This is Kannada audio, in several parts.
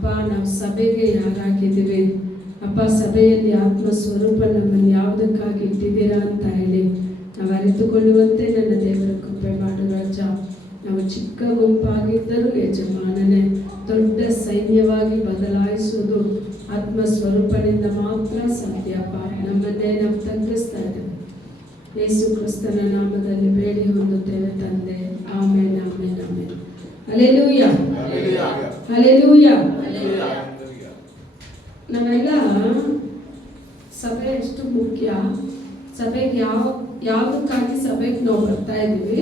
ಅಪ್ಪ, ನಾವು ಸಭೆಗೆ ಯಾರಾಗಿದ್ದೀವಿ ಅಪ್ಪ, ಸಭೆಯಲ್ಲಿ ಆತ್ಮಸ್ವರೂಪ ನಮ್ಮನ್ನು ಯಾವುದಕ್ಕಾಗಿ ಇಟ್ಟಿದ್ದೀರಾ ಅಂತ ಹೇಳಿ ನಾವು ಅರಿತುಕೊಳ್ಳುವಂತೆ ನನ್ನ ದೇವರ ಕೃಪೆ ಮಾಡು ರಾಜ. ನಾವು ಚಿಕ್ಕ ಗುಂಪಾಗಿದ್ದರೂ ಯಜಮಾನನೇ ದೊಡ್ಡ ಸೈನ್ಯವಾಗಿ ಬದಲಾಯಿಸುವುದು ಆತ್ಮಸ್ವರೂಪದಿಂದ ಮಾತ್ರ ಸಾಧ್ಯಪ್ಪ. ನಮ್ಮನ್ನೇ ನಾವು ತಗ್ಗಿಸ್ತಾ ಇದ್ದೇವೆ. ಯೇಸು ಕ್ರಿಸ್ತನ ನಾಮದಲ್ಲಿ ಬೇಡಿ ಹೊಂದುತ್ತೇವೆ ತಂದೆ. Amen, amen, amen. Hallelujah, hallelujah. ನಾವೆಲ್ಲ ಸಭೆ ಎಷ್ಟು ಮುಖ್ಯ, ಸಭೆಗೆ ಯಾವುದಕ್ಕಾಗಿ ಸಭೆಗೆ ನಾವು ಬರ್ತಾ ಇದ್ದೀವಿ,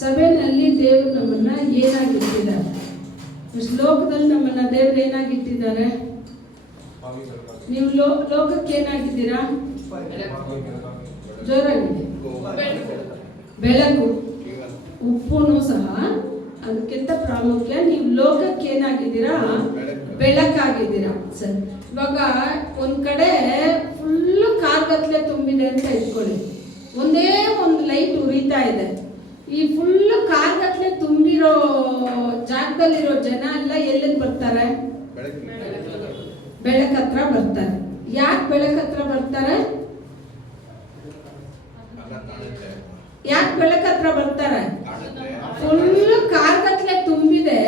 ಸಭೆಯಲ್ಲಿ ದೇವರು ನಮ್ಮನ್ನ ಏನಾಗಿಟ್ಟಿದ್ದಾರೆ, ಲೋಕದಲ್ಲಿ ನಮ್ಮನ್ನ ದೇವರು ಏನಾಗಿಟ್ಟಿದ್ದಾರೆ. ನೀವು ಲೋಕಕ್ಕೆ ಏನಾಗಿದ್ದೀರಾ? ಜೋರಾಗಿದೆ. ಬೆಳಕು, ಉಪ್ಪುನು ಸಹ ಅದಕ್ಕಿಂತ ಪ್ರಾಮುಖ್ಯ. ನೀವು ಲೋಕಕ್ಕೆ ಏನಾಗಿದ್ದೀರಾ? ಬೆಳಕಾಗಿದ್ದೀರಾ. ಸರಿ, ಇವಾಗ ಒಂದ್ ಕಡೆ ಫುಲ್ಲು ಕಾರ್ಗತ್ಲೆ ತುಂಬಿದೆ ಅಂತ ಇಟ್ಕೊಳ್ಳಿ. ಒಂದೇ ಒಂದು ಲೈಟ್ ಉರಿತಾ ಇದೆ. ಈ ಫುಲ್ಲು ಕಾರ್ಗತ್ಲೆ ತುಂಬಿರೋ ಜಾಗದಲ್ಲಿರೋ ಜನ ಎಲ್ಲ ಎಲ್ಲಿಗೆ ಬರ್ತಾರೆ? ಬೆಳಕತ್ರ ಬರ್ತಾರೆ. ಯಾಕೆ ಬೆಳಕತ್ರ ಬರ್ತಾರೆ? ಯಾಕೆ ಬೆಳಕತ್ರ ಬರ್ತಾರೆ? ಫುಲ್ ಕಾರ್ಗತ್ಲೆ ತುಂಬಿದೆ,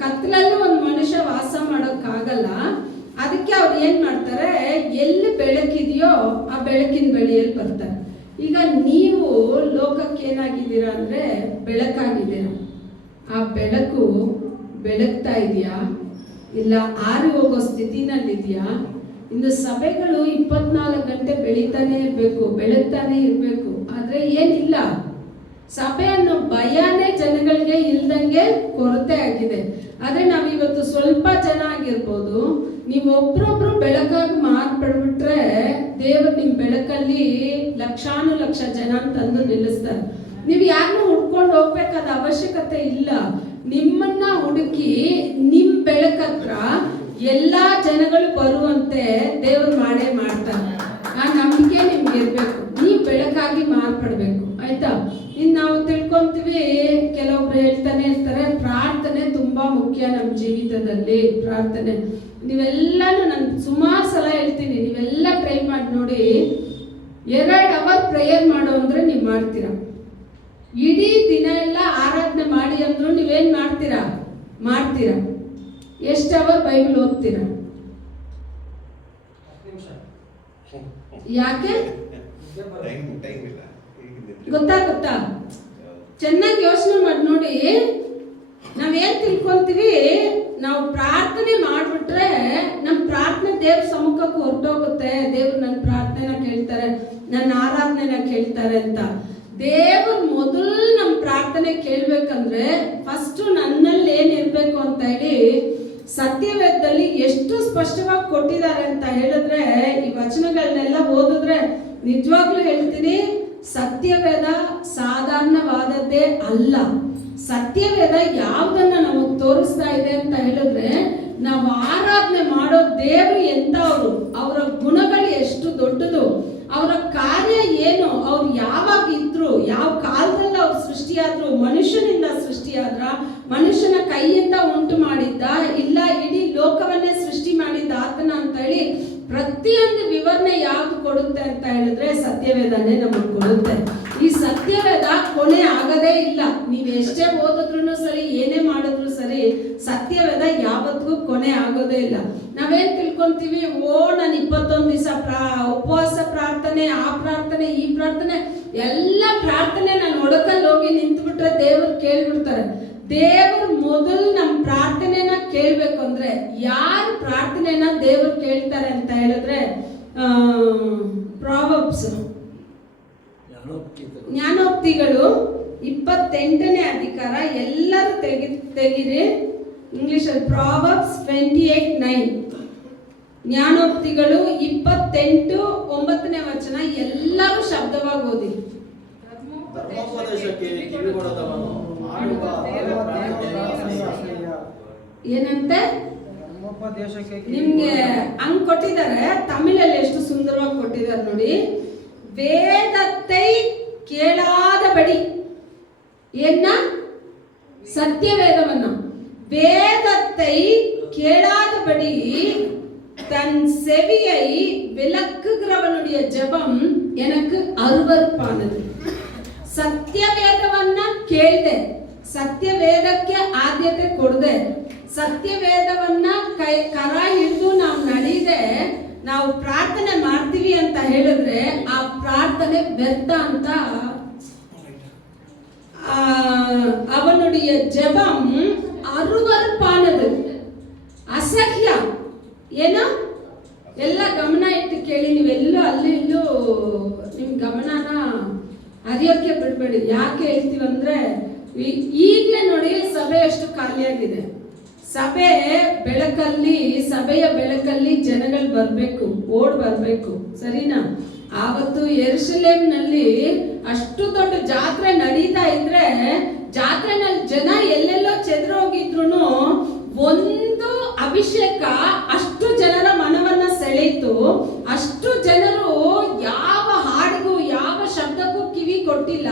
ಕತ್ಲಲ್ಲಿ ಒಂದು ಮನುಷ್ಯ ವಾಸ ಮಾಡೋಕ್ಕಾಗಲ್ಲ. ಅದಕ್ಕೆ ಅವ್ರು ಏನ್ ಮಾಡ್ತಾರೆ, ಎಲ್ಲಿ ಬೆಳಕಿದೆಯೋ ಆ ಬೆಳಕಿನ ಬಳಿಯಲ್ಲಿ ಬರ್ತಾರೆ. ಈಗ ನೀವು ಲೋಕಕ್ಕೆ ಏನಾಗಿದ್ದೀರಾ ಅಂದ್ರೆ ಬೆಳಕಾಗಿದ್ದೀರಾ. ಆ ಬೆಳಕು ಬೆಳಗ್ತಾ ಇದೆಯಾ, ಇಲ್ಲ ಆರಿ ಹೋಗೋ ಸ್ಥಿತಿನಲ್ಲಿದೆಯಾ? ಇನ್ನು ಸಭೆಗಳು 24 ಗಂಟೆ ಬೆಳೀತಾನೆ ಇರಬೇಕು, ಬೆಳಗ್ತಾನೆ ಇರಬೇಕು. ಆದ್ರೆ ಏನಿಲ್ಲ, ಸಭೆ ಅನ್ನೋ ಭಯನೇ ಜನಗಳಿಗೆ ಇಲ್ದಂಗೆ ಕೊರತೆ ಆಗಿದೆ. ಆದ್ರೆ ನಾವಿವತ್ತು ಸ್ವಲ್ಪ ಜನ ಆಗಿರ್ಬೋದು, ನೀವು ಒಬ್ರೊಬ್ರು ಬೆಳಕಾಗಿ ಮಾರ್ಪಡ್ಬಿಟ್ರೆ ದೇವರು ನಿಮ್ ಬೆಳಕಲ್ಲಿ ಲಕ್ಷಾನುಲಕ್ಷ ಜನ ತಂದು ನಿಲ್ಲಿಸ್ತಾರೆ. ನೀವು ಯಾರನ್ನೂ ಹುಡ್ಕೊಂಡು ಹೋಗ್ಬೇಕಾದ ಅವಶ್ಯಕತೆ ಇಲ್ಲ. ನಿಮ್ಮನ್ನ ಹುಡುಕಿ ನಿಮ್ ಬೆಳಕತ್ರ ಎಲ್ಲಾ ಜನಗಳು ಬರುವಂತೆ ದೇವರು ಮಾಡೇ ಮಾಡ್ತಾರೆ. ಆ ನಂಬಿಕೆ ನಿಮ್ಗೆ ಇರ್ಬೇಕು. ನೀವು ಬೆಳಕಾಗಿ ಮಾರ್ಪಡ್ಬೇಕು, ಆಯ್ತಾ? ಇನ್ನು ನಾವು ತಿಳ್ಕೊಂತೀವಿ, ಕೆಲವೊಬ್ರು ಹೇಳ್ತಾನೆ ಇರ್ತಾರೆ ಪ್ರಾರ್ಥನೆ ತುಂಬಾ ಮುಖ್ಯ ನಮ್ಮ ಜೀವಿತದಲ್ಲಿ. ಪ್ರಾರ್ಥನೆ ನೀವೆಲ್ಲಾನು ನಾನು ಸುಮಾರು ಸಲ ಹೇಳ್ತೀನಿ, ನೀವೆಲ್ಲ ಟ್ರೈ ಮಾಡಿ ನೋಡಿ. 2 ಅವರ್ ಪ್ರೇಯರ್ ಮಾಡೋ ಅಂದ್ರೆ ನೀವು ಮಾಡ್ತೀರಾ. ಇಡೀ ದಿನ ಎಲ್ಲ ಆರಾಧನೆ ಮಾಡಿ ಅಂದ್ರು ನೀವೇನ್ ಮಾಡ್ತೀರಾ? ಮಾಡ್ತೀರಾ. ಎಷ್ಟು ಅವರ್ ಬೈಬಲ್ ಓದ್ತೀರಾ? ಯಾಕೆ ಗೊತ್ತಾ? ಚೆನ್ನಾಗಿ ಯೋಚನೆ ಮಾಡಿ ನೋಡಿ. ನಾವೇನ್ ತಿಳ್ಕೊಂತೀವಿ, ನಾವು ಪ್ರಾರ್ಥನೆ ಮಾಡ್ಬಿಟ್ರೆ ನಮ್ಮ ಪ್ರಾರ್ಥನೆ ದೇವ್ರ ಸಮ್ಮುಖಕ್ಕೆ ಹೊರಟೋಗುತ್ತೆ. ದೇವ್ರು ನನ್ನ ಪ್ರಾರ್ಥನೆನ ಕೇಳ್ತಾರೆ, ನನ್ನ ಆರಾಧನೆನ ಕೇಳ್ತಾರೆ ಅಂತ. ದೇವ್ರು ಮೊದಲು ನಮ್ಮ ಪ್ರಾರ್ಥನೆ ಕೇಳ್ಬೇಕಂದ್ರೆ ಫಸ್ಟ್ ನನ್ನಲ್ಲಿ ಏನಿರ್ಬೇಕು ಅಂತ ಹೇಳಿ ಸತ್ಯವೇದದಲ್ಲಿ ಎಷ್ಟು ಸ್ಪಷ್ಟವಾಗಿ ಕೊಟ್ಟಿದ್ದಾರೆ ಅಂತ ಹೇಳಿದ್ರೆ, ಈ ವಚನಗಳನ್ನೆಲ್ಲ ಓದಿದ್ರೆ ನಿಜವಾಗ್ಲೂ ಹೇಳ್ತೀನಿ, ಸತ್ಯವೇದ ಸಾಧಾರಣವಾದದ್ದೇ ಅಲ್ಲ. ಸತ್ಯವೇದ ಯಾವುದನ್ನ ನಮಗೆ ತೋರಿಸ್ತಾ ಇದೆ ಅಂತ ಹೇಳಿದ್ರೆ, ನಾವು ಆರಾಧನೆ ಮಾಡೋ ದೇವರು ಎಂತವ್ರು, ಅವರ ಗುಣಗಳು ಎಷ್ಟು ದೊಡ್ಡದು, ಅವರ ಕಾರ್ಯ ಏನು, ಅವ್ರು ಯಾವಾಗ ಇದ್ರು, ಯಾವ ಕಾಲದಲ್ಲಿ ಅವ್ರು ಸೃಷ್ಟಿಯಾದ್ರು, ಮನುಷ್ಯನಿಂದ ಸೃಷ್ಟಿಯಾದ್ರ, ಮನುಷ್ಯನ ಕೈಯಿಂದ ಉಂಟು ಮಾಡಿದ್ದ, ಇಲ್ಲ ಇಡೀ ಲೋಕವನ್ನೇ ಸೃಷ್ಟಿ ಮಾಡಿದ್ದ ಆತನ ಅಂತ ಹೇಳಿ ಪ್ರತಿಯೊಂದು ವಿವರಣೆ ಯಾವ್ದು ಕೊಡುತ್ತೆ ಅಂತ ಹೇಳಿದ್ರೆ ಸತ್ಯವೇದನೇ ನಮಗೆ ಕೊಡುತ್ತೆ. ಈ ಸತ್ಯವೇದ ಕೊನೆ ಆಗದೇ ಇಲ್ಲ. ನೀವು ಎಷ್ಟೇ ಓದಿದ್ರು ಸರಿ, ಏನೇ ಮಾಡಿದ್ರು ಸರಿ, ಸತ್ಯವೇದ ಯಾವತ್ತಿಗೂ ಕೊನೆ ಆಗೋದೇ ಇಲ್ಲ. ನಾವೇನ್ ತಿಳ್ಕೊಂತೀವಿ, ನಾನು 21 ದಿವಸ ಉಪವಾಸ ಪ್ರಾರ್ಥನೆ, ಆ ಪ್ರಾರ್ಥನೆ, ಈ ಪ್ರಾರ್ಥನೆ, ಎಲ್ಲ ಪ್ರಾರ್ಥನೆ ನಾನು ಒಡಕಲ್ಲಿ ಹೋಗಿ ನಿಂತು ಬಿಟ್ರೆ ದೇವರು ಕೇಳ್ಬಿಡ್ತಾರೆ. ದೇವರು ಮೊದಲು ನಮ್ಮ ಪ್ರಾರ್ಥನೆನ ಕೇಳ್ಬೇಕು ಅಂದ್ರೆ ಯಾರು ಪ್ರಾರ್ಥನೆನ ದೇವರು ಕೇಳ್ತಾರೆ ಅಂತ ಹೇಳಿದ್ರೆ, ಪ್ರಾವರ್ಬ್ಸ್ ಜ್ಞಾನೋಕ್ತಿಗಳು 28ನೇ ಅಧಿಕಾರ, ಎಲ್ಲರೂ ತೆಗಿರಿ ಇಂಗ್ಲಿಷಲ್ಲಿ. ಪ್ರಾವರ್ಬ್ಸ್ 28:9 ಜ್ಞಾನೋಕ್ತಿಗಳು 28:9ನೇ ವಚನ. ಎಲ್ಲರೂ ಶಬ್ದವಾಗಿ ಓದಿ. ಏನಂತೆ ನಿಮ್ಗೆ ಹಂಗ್ ಕೊಟ್ಟಿದ್ದಾರೆ. ತಮಿಳಲ್ಲಿ ಎಷ್ಟು ಸುಂದರವಾಗಿ ಕೊಟ್ಟಿದ್ದಾರೆ ನೋಡಿ. ವೇದத்தை ಕೇಳಾದಬಡಿ, ಸತ್ಯವೇದವನ್ನ ವೇದத்தை ಕೇಳಾದ கொடாதபடி தன் செவியை விலக்குகிறவனுடைய ஜெபம் எனக்கு ಅರುವರ್ಪಾನದು. ಸತ್ಯವೇದವನ್ನ ಕೇಳಿದೆ, ಸತ್ಯವೇದಕ್ಕೆ ಆದ್ಯತೆ ಕೊಡದೆ, ಸತ್ಯವೇದವನ್ನ ಕರ ಹಿಡಿದು ನಾವು ನಡೆಯದೆ ನಾವು ಪ್ರಾರ್ಥನೆ ಮಾಡ್ತೀವಿ ಅಂತ ಹೇಳಿದ್ರೆ ಆ ಪ್ರಾರ್ಥನೆ ವ್ಯರ್ಥ ಅಂತ. அவனுடைய ஜெபம் ಅರುವರ್ಪಾನದು, ಅಸಹ್ಯ. ಏನೋ ಎಲ್ಲ ಗಮನ ಇಟ್ಟು ಕೇಳಿ, ನೀವೆಲ್ಲೂ ಅಲ್ಲಿ ಇಲ್ಲೂ ನಿಮ್ ಗಮನನ ಹರಿಯೋಕೆ ಬಿಡ್ಬೇಡಿ. ಯಾಕೆ ಹೇಳ್ತೀವಂದ್ರೆ ಈಗಲೇ ನೋಡಿ ಸಭೆ ಎಷ್ಟು ಖಾಲಿಯಾಗಿದೆ. ಸಭೆಯ ಬೆಳಕಲ್ಲಿ ಜನಗಳು ಬರಬೇಕು, ಓಡ್ ಬರಬೇಕು, ಸರಿನಾ? ಆವತ್ತು ಯೆರೂಸಲೇಮ್ನಲ್ಲಿ ಅಷ್ಟು ದೊಡ್ಡ ಜಾತ್ರೆ ನಡೀತಾ ಇದ್ರೆ ಜಾತ್ರೆನಲ್ಲಿ ಜನ ಎಲ್ಲೆಲ್ಲೋ ಚೆದ್ರು ಹೋಗಿದ್ರು ಒಂದು ಅಭಿಷೇಕ ಅಷ್ಟು ಜನರ ಮನವನ್ನ ಸೆಳೆಯಿತು. ಅಷ್ಟು ಜನರು ಯಾವ ಹಾಡಿಗೂ ಯಾವ ಶಬ್ದಕ್ಕೂ ಕಿವಿ ಕೊಟ್ಟಿಲ್ಲ.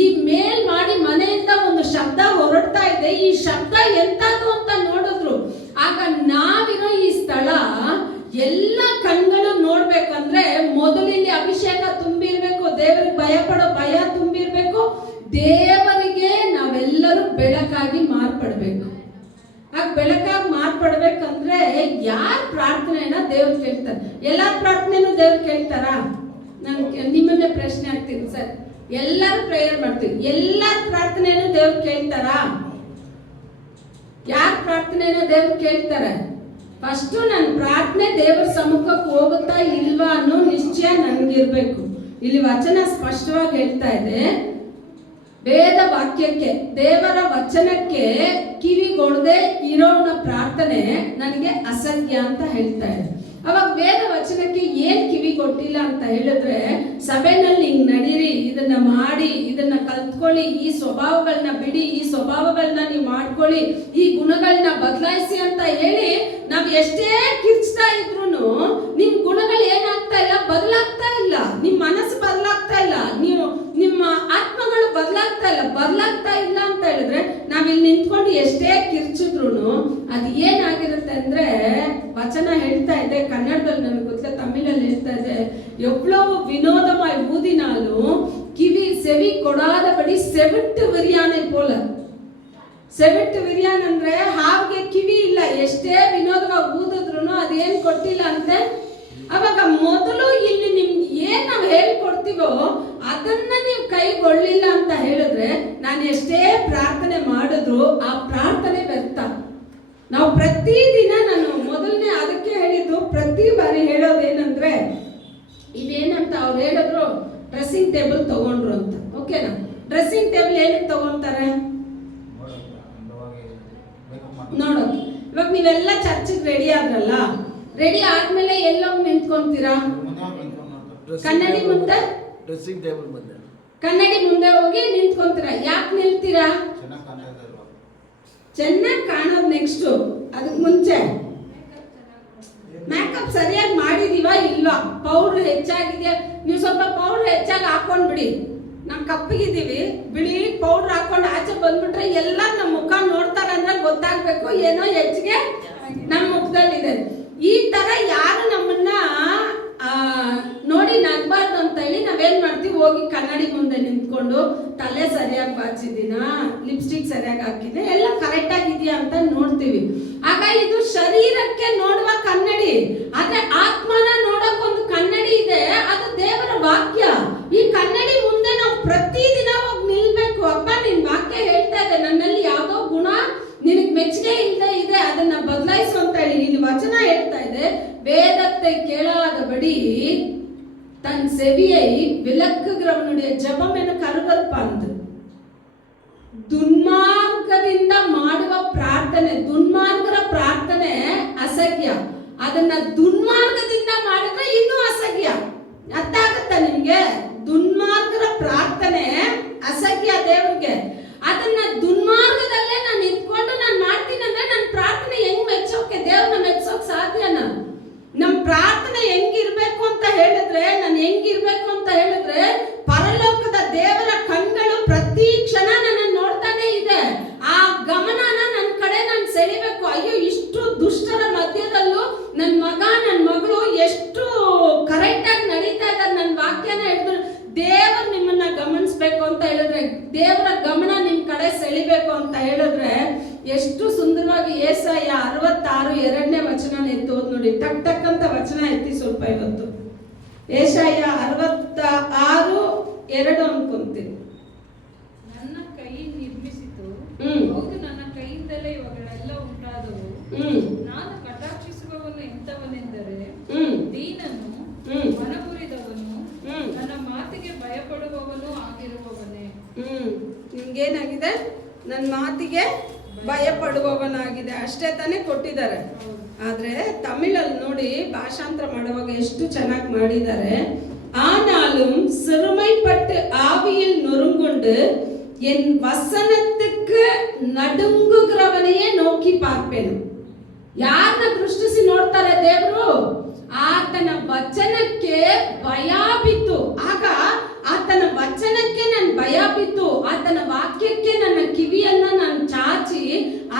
ಈ ಮೇಲ್ ಮಾಡಿ ಮನೆಯಿಂದ ಒಂದು ಶಬ್ದ ಹೊರಡ್ತಾ ಇದೆ, ಈ ಶಬ್ದ ಎಂತದು ಅಂತ ನೋಡಿದ್ರು. ಆಗ ನಾವಿರೋ ಈ ಸ್ಥಳ ಎಲ್ಲ ಕಣ್ಗಳು ನೋಡ್ಬೇಕಂದ್ರೆ ಮೊದಲು ಇಲ್ಲಿ ಅಭಿಷೇಕ ತುಂಬಿರ್ಬೇಕು, ದೇವರಿಗೆ ಭಯಪಡೋ ಭಯ ತುಂಬಿರ್ಬೇಕು, ದೇವರಿಗೆ ನಾವೆಲ್ಲರೂ ಬೆಳಕಾಗಿ ಮಾರ್ಪಡ್ಬೇಕು. ಆಗ ಬೆಳಕಾಗಿ ಮಾರ್ಪಡ್ಬೇಕಂದ್ರೆ ಯಾರ ಪ್ರಾರ್ಥನೆನ ದೇವ್ರು ಕೇಳ್ತಾರೆ? ಎಲ್ಲಾರ ಪ್ರಾರ್ಥನೆನೂ ದೇವ್ರು ಕೇಳ್ತಾರ? ನಾನು ನಿಮ್ಮನ್ನೇ ಪ್ರಶ್ನೆ ಆಗ್ತೀನಿ ಸರ್. ಎಲ್ಲರೂ ಪ್ರೇಯರ್ ಮಾಡ್ತೀವಿ, ಎಲ್ಲಾರ ಪ್ರಾರ್ಥನೆನೂ ದೇವ್ರು ಕೇಳ್ತಾರ? ಯಾರ ಪ್ರಾರ್ಥನೆನ ದೇವ್ರು ಕೇಳ್ತಾರೆ? ಫಸ್ಟು ನನ್ನ ಪ್ರಾರ್ಥನೆ ದೇವರ ಸಮ್ಮುಖಕ್ಕೆ ಹೋಗುತ್ತಾ ಇಲ್ವಾ ಅನ್ನೋ ನಿಶ್ಚಯ ನನಗಿರ್ಬೇಕು. ಇಲ್ಲಿ ವಚನ ಸ್ಪಷ್ಟವಾಗಿ ಹೇಳ್ತಾ ಇದೆ, ವೇದ ವಾಕ್ಯಕ್ಕೆ, ದೇವರ ವಚನಕ್ಕೆ ಕಿವಿಗೊಡದೆ ಇರೋನ ಪ್ರಾರ್ಥನೆ ನನಗೆ ಅಸಹ್ಯ ಅಂತ ಹೇಳ್ತಾ ಇದೆ. ಅವಾಗ ವೇದ ವಚನಕ್ಕೆ ಏನ್ ಕಿವಿ ಕೊಟ್ಟಿಲ್ಲ ಅಂತ ಹೇಳಿದ್ರೆ, ಸಭೆನಲ್ಲಿ ಹಿಂಗ್ ನಡೀರಿ, ಇದನ್ನ ಮಾಡಿ, ಇದನ್ನ ಕಲ್ತ್ಕೊಳ್ಳಿ, ಈ ಸ್ವಭಾವಗಳನ್ನ ಬಿಡಿ, ಈ ಸ್ವಭಾವಗಳನ್ನ ನೀವು ಮಾಡ್ಕೊಳ್ಳಿ, ಈ ಗುಣಗಳನ್ನ ಬದಲಾಯಿಸಿ ಅಂತ ಹೇಳಿ ನಾವ್ ಎಷ್ಟೇ ಕಿರ್ಚ್ತಾ ಇದ್ರು ನಿಮ್ ಗುಣಗಳು ಏನಾಗ್ತಾ ಇಲ್ಲ, ಬದಲಾಗ್ತಾ ಇಲ್ಲ. ನಿಮ್ ಮನಸ್ಸು ಬದಲಾಗ್ತಾ ಇಲ್ಲ, ನಿಮ್ಮ ಆತ್ಮಗಳು ಬದಲಾಗ್ತಾ ಇಲ್ಲ ಅಂತ ಹೇಳಿದ್ರೆ ನಾವಿಲ್ಲಿ ನಿಂತ್ಕೊಂಡು ಎಷ್ಟೇ ಕಿರ್ಚಿದ್ರು ಅದು ಏನಾಗಿರುತ್ತೆ ಅಂದ್ರೆ, ವಚನ ಹೇಳ್ತಾ ಇದೆ, ಕನ್ನಡದಲ್ಲಿ ನನಗೆ ಗೊತ್ತಿಲ್ಲ, ತಮಿಳಲ್ಲಿ ಹೇಳ್ತಾ ಇದೆ, ಎವ್ವளவு வினோதமாய் ஊதினாலும் செவி கொடாதபடி செவிட்டு விரியானை போல. ಸೆವೆಟ್ಟು ವಿರಿಯಾನ್ ಅಂದ್ರೆ ಹಾವಿಗೆ ಕಿವಿ ಇಲ್ಲ, ಎಷ್ಟೇ ವಿನೋದವಾಗಿ ಊದಿದ್ರು ಅದೇನ್ ಕೊಟ್ಟಿಲ್ಲ ಅಂತೆ. ಅವಾಗ ಮೊದಲು ಇಲ್ಲಿ ನಿಮ್ಗೆ ಏನ್ ನಾವು ಹೇಳ್ಕೊಡ್ತೀವೋ ಅದನ್ನ ನೀವು ಕೈಗೊಳ್ಳಿಲ್ಲ ಅಂತ ಹೇಳಿದ್ರೆ ನಾನು ಎಷ್ಟೇ ಪ್ರಾರ್ಥನೆ ಮಾಡಿದ್ರು ಆ ಪ್ರಾರ್ಥನೆ ವ್ಯರ್ಥ. ನಾವು ಪ್ರತಿದಿನ, ನಾನು ಮೊದಲನೇ ಅದಕ್ಕೆ ಹೇಳಿದ್ದು, ಪ್ರತಿ ಬಾರಿ ಹೇಳೋದೇನಂದ್ರೆ, ಇದೇನಂತ ಅವ್ರು ಹೇಳಿದ್ರು, ಡ್ರೆಸ್ಸಿಂಗ್ ಟೇಬಲ್ ತಗೊಂಡ್ರು ಅಂತ. ಓಕೆನಾ? ಡ್ರೆಸ್ಸಿಂಗ್ ಟೇಬಲ್ ಏನಕ್ಕೆ ತಗೊಂತಾರೆ? ನೋಡೋಕೆ. ಇವಾಗ ನೀವೆಲ್ಲ ಚರ್ಚಿಗೆ ರೆಡಿ ಆದ್ರಲ್ಲ, ರೆಡಿ ಆದ್ಮೇಲೆ ಎಲ್ಲೋಗಿ ನಿಂತ್ಕೊಂತೀರಾ? ಕನ್ನಡಿ ಮುಂದೆ, ಡ್ರೆಸ್ಸಿಂಗ್ ಟೇಬಲ್ ಮುಂದೆ, ಕನ್ನಡಿ ಮುಂದೆ ಹೋಗಿ ನಿಂತ್ಕೊಂತೀರಾ. ಯಾಕೆ ನಿಲ್ತೀರಾ? ಚೆನ್ನಾಗಿ ಕಾಣೋದು. ನೆಕ್ಸ್ಟ್ ಅದಕ್ಕೆ ಮುಂಚೆ ಮೇಕಪ್ ಸರಿಯಾಗಿ ಮಾಡಿದೀವಾ ಇಲ್ವಾ, ಪೌಡರ್ ಹೆಚ್ಚಾಗಿದೆ, ನೀವು ಸ್ವಲ್ಪ ಪೌಡರ್ ಹೆಚ್ಚಾಗಿ ಹಾಕೊಂಡ್ಬಿಡಿ. ನಾವು ಕಪ್ಪಗಿದ್ದೀವಿ, ಬಿಳಿ ಪೌಡರ್ ಹಾಕೊಂಡು ಆಚೆ ಬಂದ್ಬಿಟ್ರೆ ಎಲ್ಲ ನಮ್ಮ ಮುಖ ನೋಡ್ತಾರೆ ಅಂದ್ರೆ ಗೊತ್ತಾಗ್ಬೇಕು ಏನೋ ಹೆಚ್ಚಿಗೆ ನಮ್ಮ ಮುಖದಲ್ಲಿದೆ. ಈ ತರ ಯಾರು ನಮ್ಮನ್ನ ನೋಡಿ ನಗ್ಬಾರ್ದು ಅಂತ ಹೇಳಿ ನಾವೇನ್ ಮಾಡ್ತೀವಿ, ಹೋಗಿ ಕನ್ನಡಿ ಮುಂದೆ ನಿಂತ್ಕೊಂಡು ತಲೆ ಸರಿಯಾಗಿ ಬಾಚಿದ್ದೀನ, ಲಿಪ್ಸ್ಟಿಕ್ ಸರಿಯಾಗಿ ಹಾಕಿದೆ, ಎಲ್ಲ ಕರೆಕ್ಟ್ ಆಗಿದೆಯಾ ಅಂತ ನೋಡ್ತೀವಿ. ಆಗ ಇದು ಶರೀರಕ್ಕೆ ನೋಡುವ ಕನ್ನಡಿ, ಆದ್ರೆ ಆತ್ಮನ ನೋಡಕ್ ಒಂದು ಕನ್ನಡಿ ಇದೆ, ಅದು ದೇವರ ವಾಕ್ಯ. ಈ ಕನ್ನಡಿ ಮುಂದೆ ನಾವು ಪ್ರತಿದಿನ ಹೋಗಿ ನಿಲ್ಬೇಕು. ಅಪ್ಪ, ನಿನ್ ವಾಕ್ಯ ಹೇಳ್ತಾ ಇದೆ ನನ್ನಲ್ಲಿ ಯಾವ್ದೋ ಗುಣ ನಿನಗೆ ಮೆಚ್ಚುಗೆ ಇಲ್ಲದೆ ಇದೆ, ಅದನ್ನ ಬದಲಾಯಿಸು ಅಂತ ಹೇಳಿ ಇಲ್ಲಿ ವಚನ ಹೇಳ್ತಾ ಇದೆ. வேதத்தை கேளாதபடி தன் செவியை விலக்குகிறவனுடைய ஜெபம் எனக்கு அருவருப்பானது. ದುರ್ಮಾರ್ಗದಿಂದ ಮಾಡುವ ಪ್ರಾರ್ಥನೆ, ದುರ್ಮಾರ್ಗರ ಪ್ರಾರ್ಥನೆ ಅಸಹ್ಯ. ಅದನ್ನ ದುರ್ಮಾರ್ಗದಿಂದ ಮಾಡಿದ್ರೆ ಇನ್ನೂ ಅಸಹ್ಯ. ಅರ್ಥ ಆಗುತ್ತಾ ನಿಮ್ಗೆ? ದುರ್ಮಾರ್ಗರ ಪ್ರಾರ್ಥನೆ ಅಸಹ್ಯ ದೇವ್ರಿಗೆ. ಅದನ್ನ ದುರ್ಮಾರ್ಗದಲ್ಲೇ ನಾನು ನಿಂತ್ಕೊಂಡು ನಾನು ಮಾಡ್ತೀನಿ ಅಂದ್ರೆ ನನ್ನ ಪ್ರಾರ್ಥನೆ ಹೆಂಗ್ ಮೆಚ್ಚೋಕೆ, ದೇವ್ರನ್ನ ಮೆಚ್ಚೋಕ್ ಸಾಧ್ಯನಾ? ನಮ್ ಪ್ರಾರ್ಥನೆ ಹೆಂಗಿರ್ಬೇಕು ಅಂತ ಹೇಳಿದ್ರೆ, ನಾನು ಹೆಂಗಿರ್ಬೇಕು ಅಂತ ಹೇಳಿದ್ರೆ, ಪರಲೋಕದ ದೇವರ ಕಣ್ಗಳು ಪ್ರತಿ ಕ್ಷಣ ನನ್ನ ನೋಡ್ತಾನೆ ಇದೆ. ಆ ಗಮನನ ನನ್ನ ಕಡೆ ನಾನು ಸೆಳಿಬೇಕು. ಅಯ್ಯೋ, ಇಷ್ಟು ದುಷ್ಟರ ಮಧ್ಯೆ ದೇವರ ಗಮನ ನಿಮ್ ಕಡೆ ಸೆಳಿಬೇಕು ಅಂತ ಹೇಳಿದ್ರೆ ಎಷ್ಟು ಸುಂದರವಾಗಿ ಯೆಶಾಯ 66 2 ಎತ್ತಿ ಓದ್ ನೋಡಿ. ಟಕ್ ಟಕ್ ಅಂತ ವಚನ ಎತ್ತಿ ಸ್ವಲ್ಪ ಇವತ್ತು. ಯೆಶಾಯ 66 2 ಅನ್ಕೊಂತೀನಿ. ನನ್ನ ಕೈ ನಿರ್ಮಿಸಿತು, ಹೌದು ನನ್ನ ಕೈಯಿಂದಲೇ ಇವುಗಳೆಲ್ಲ ಉಂಟಾದವು. ನಾನು ಕಟಾಕ್ಷಿಸುವವನು ಎಂತವನೆಂದರೆ ದೀನನು, ಮನಮುರಿದವನು, ನನ್ನ ಮಾತಿಗೆ ಭಯಪಡುವವನು ಆಗಿರುವವನೇ. ನಿಮ್ಗೇನಾಗಿದೆ? ನನ್ನ ಮಾತಿಗೆ ಭಯಪಡುವವನಾಗಿದೆ. ಅಷ್ಟೇ ತಾನೇ ಕೊಟ್ಟಿದ್ದಾರೆ. ಆದ್ರೆ ತಮಿಳಲ್ಲಿ ನೋಡಿ ಭಾಷಾಂತರ ಮಾಡುವಾಗ ಎಷ್ಟು ಚೆನ್ನಾಗಿ ಮಾಡಿದ್ದಾರೆ. ஆனாலும் சிறுமைப்பட்டு ஆவியில் நொறுங்குண்டு என் வசனத்துக்கு ನಡುಂಗುಗ್ರವನೆಯೇ ನೋಕಿ ಪಾರ್ಪೇನು. ಯಾರನ್ನ ದೃಷ್ಟಿಸಿ ನೋಡ್ತಾರೆ ದೇವರು? ಆತನ ವಚನಕ್ಕೆ ಭಯ ಬಿತ್ತು. ಆಗ ಆತನ ವಚನಕ್ಕೆ ನಾನು ಭಯ ಬಿತ್ತು, ಆತನ ವಾಕ್ಯಕ್ಕೆ ನನ್ನ ಕಿವಿಯನ್ನ ನಾನು ಚಾಚಿ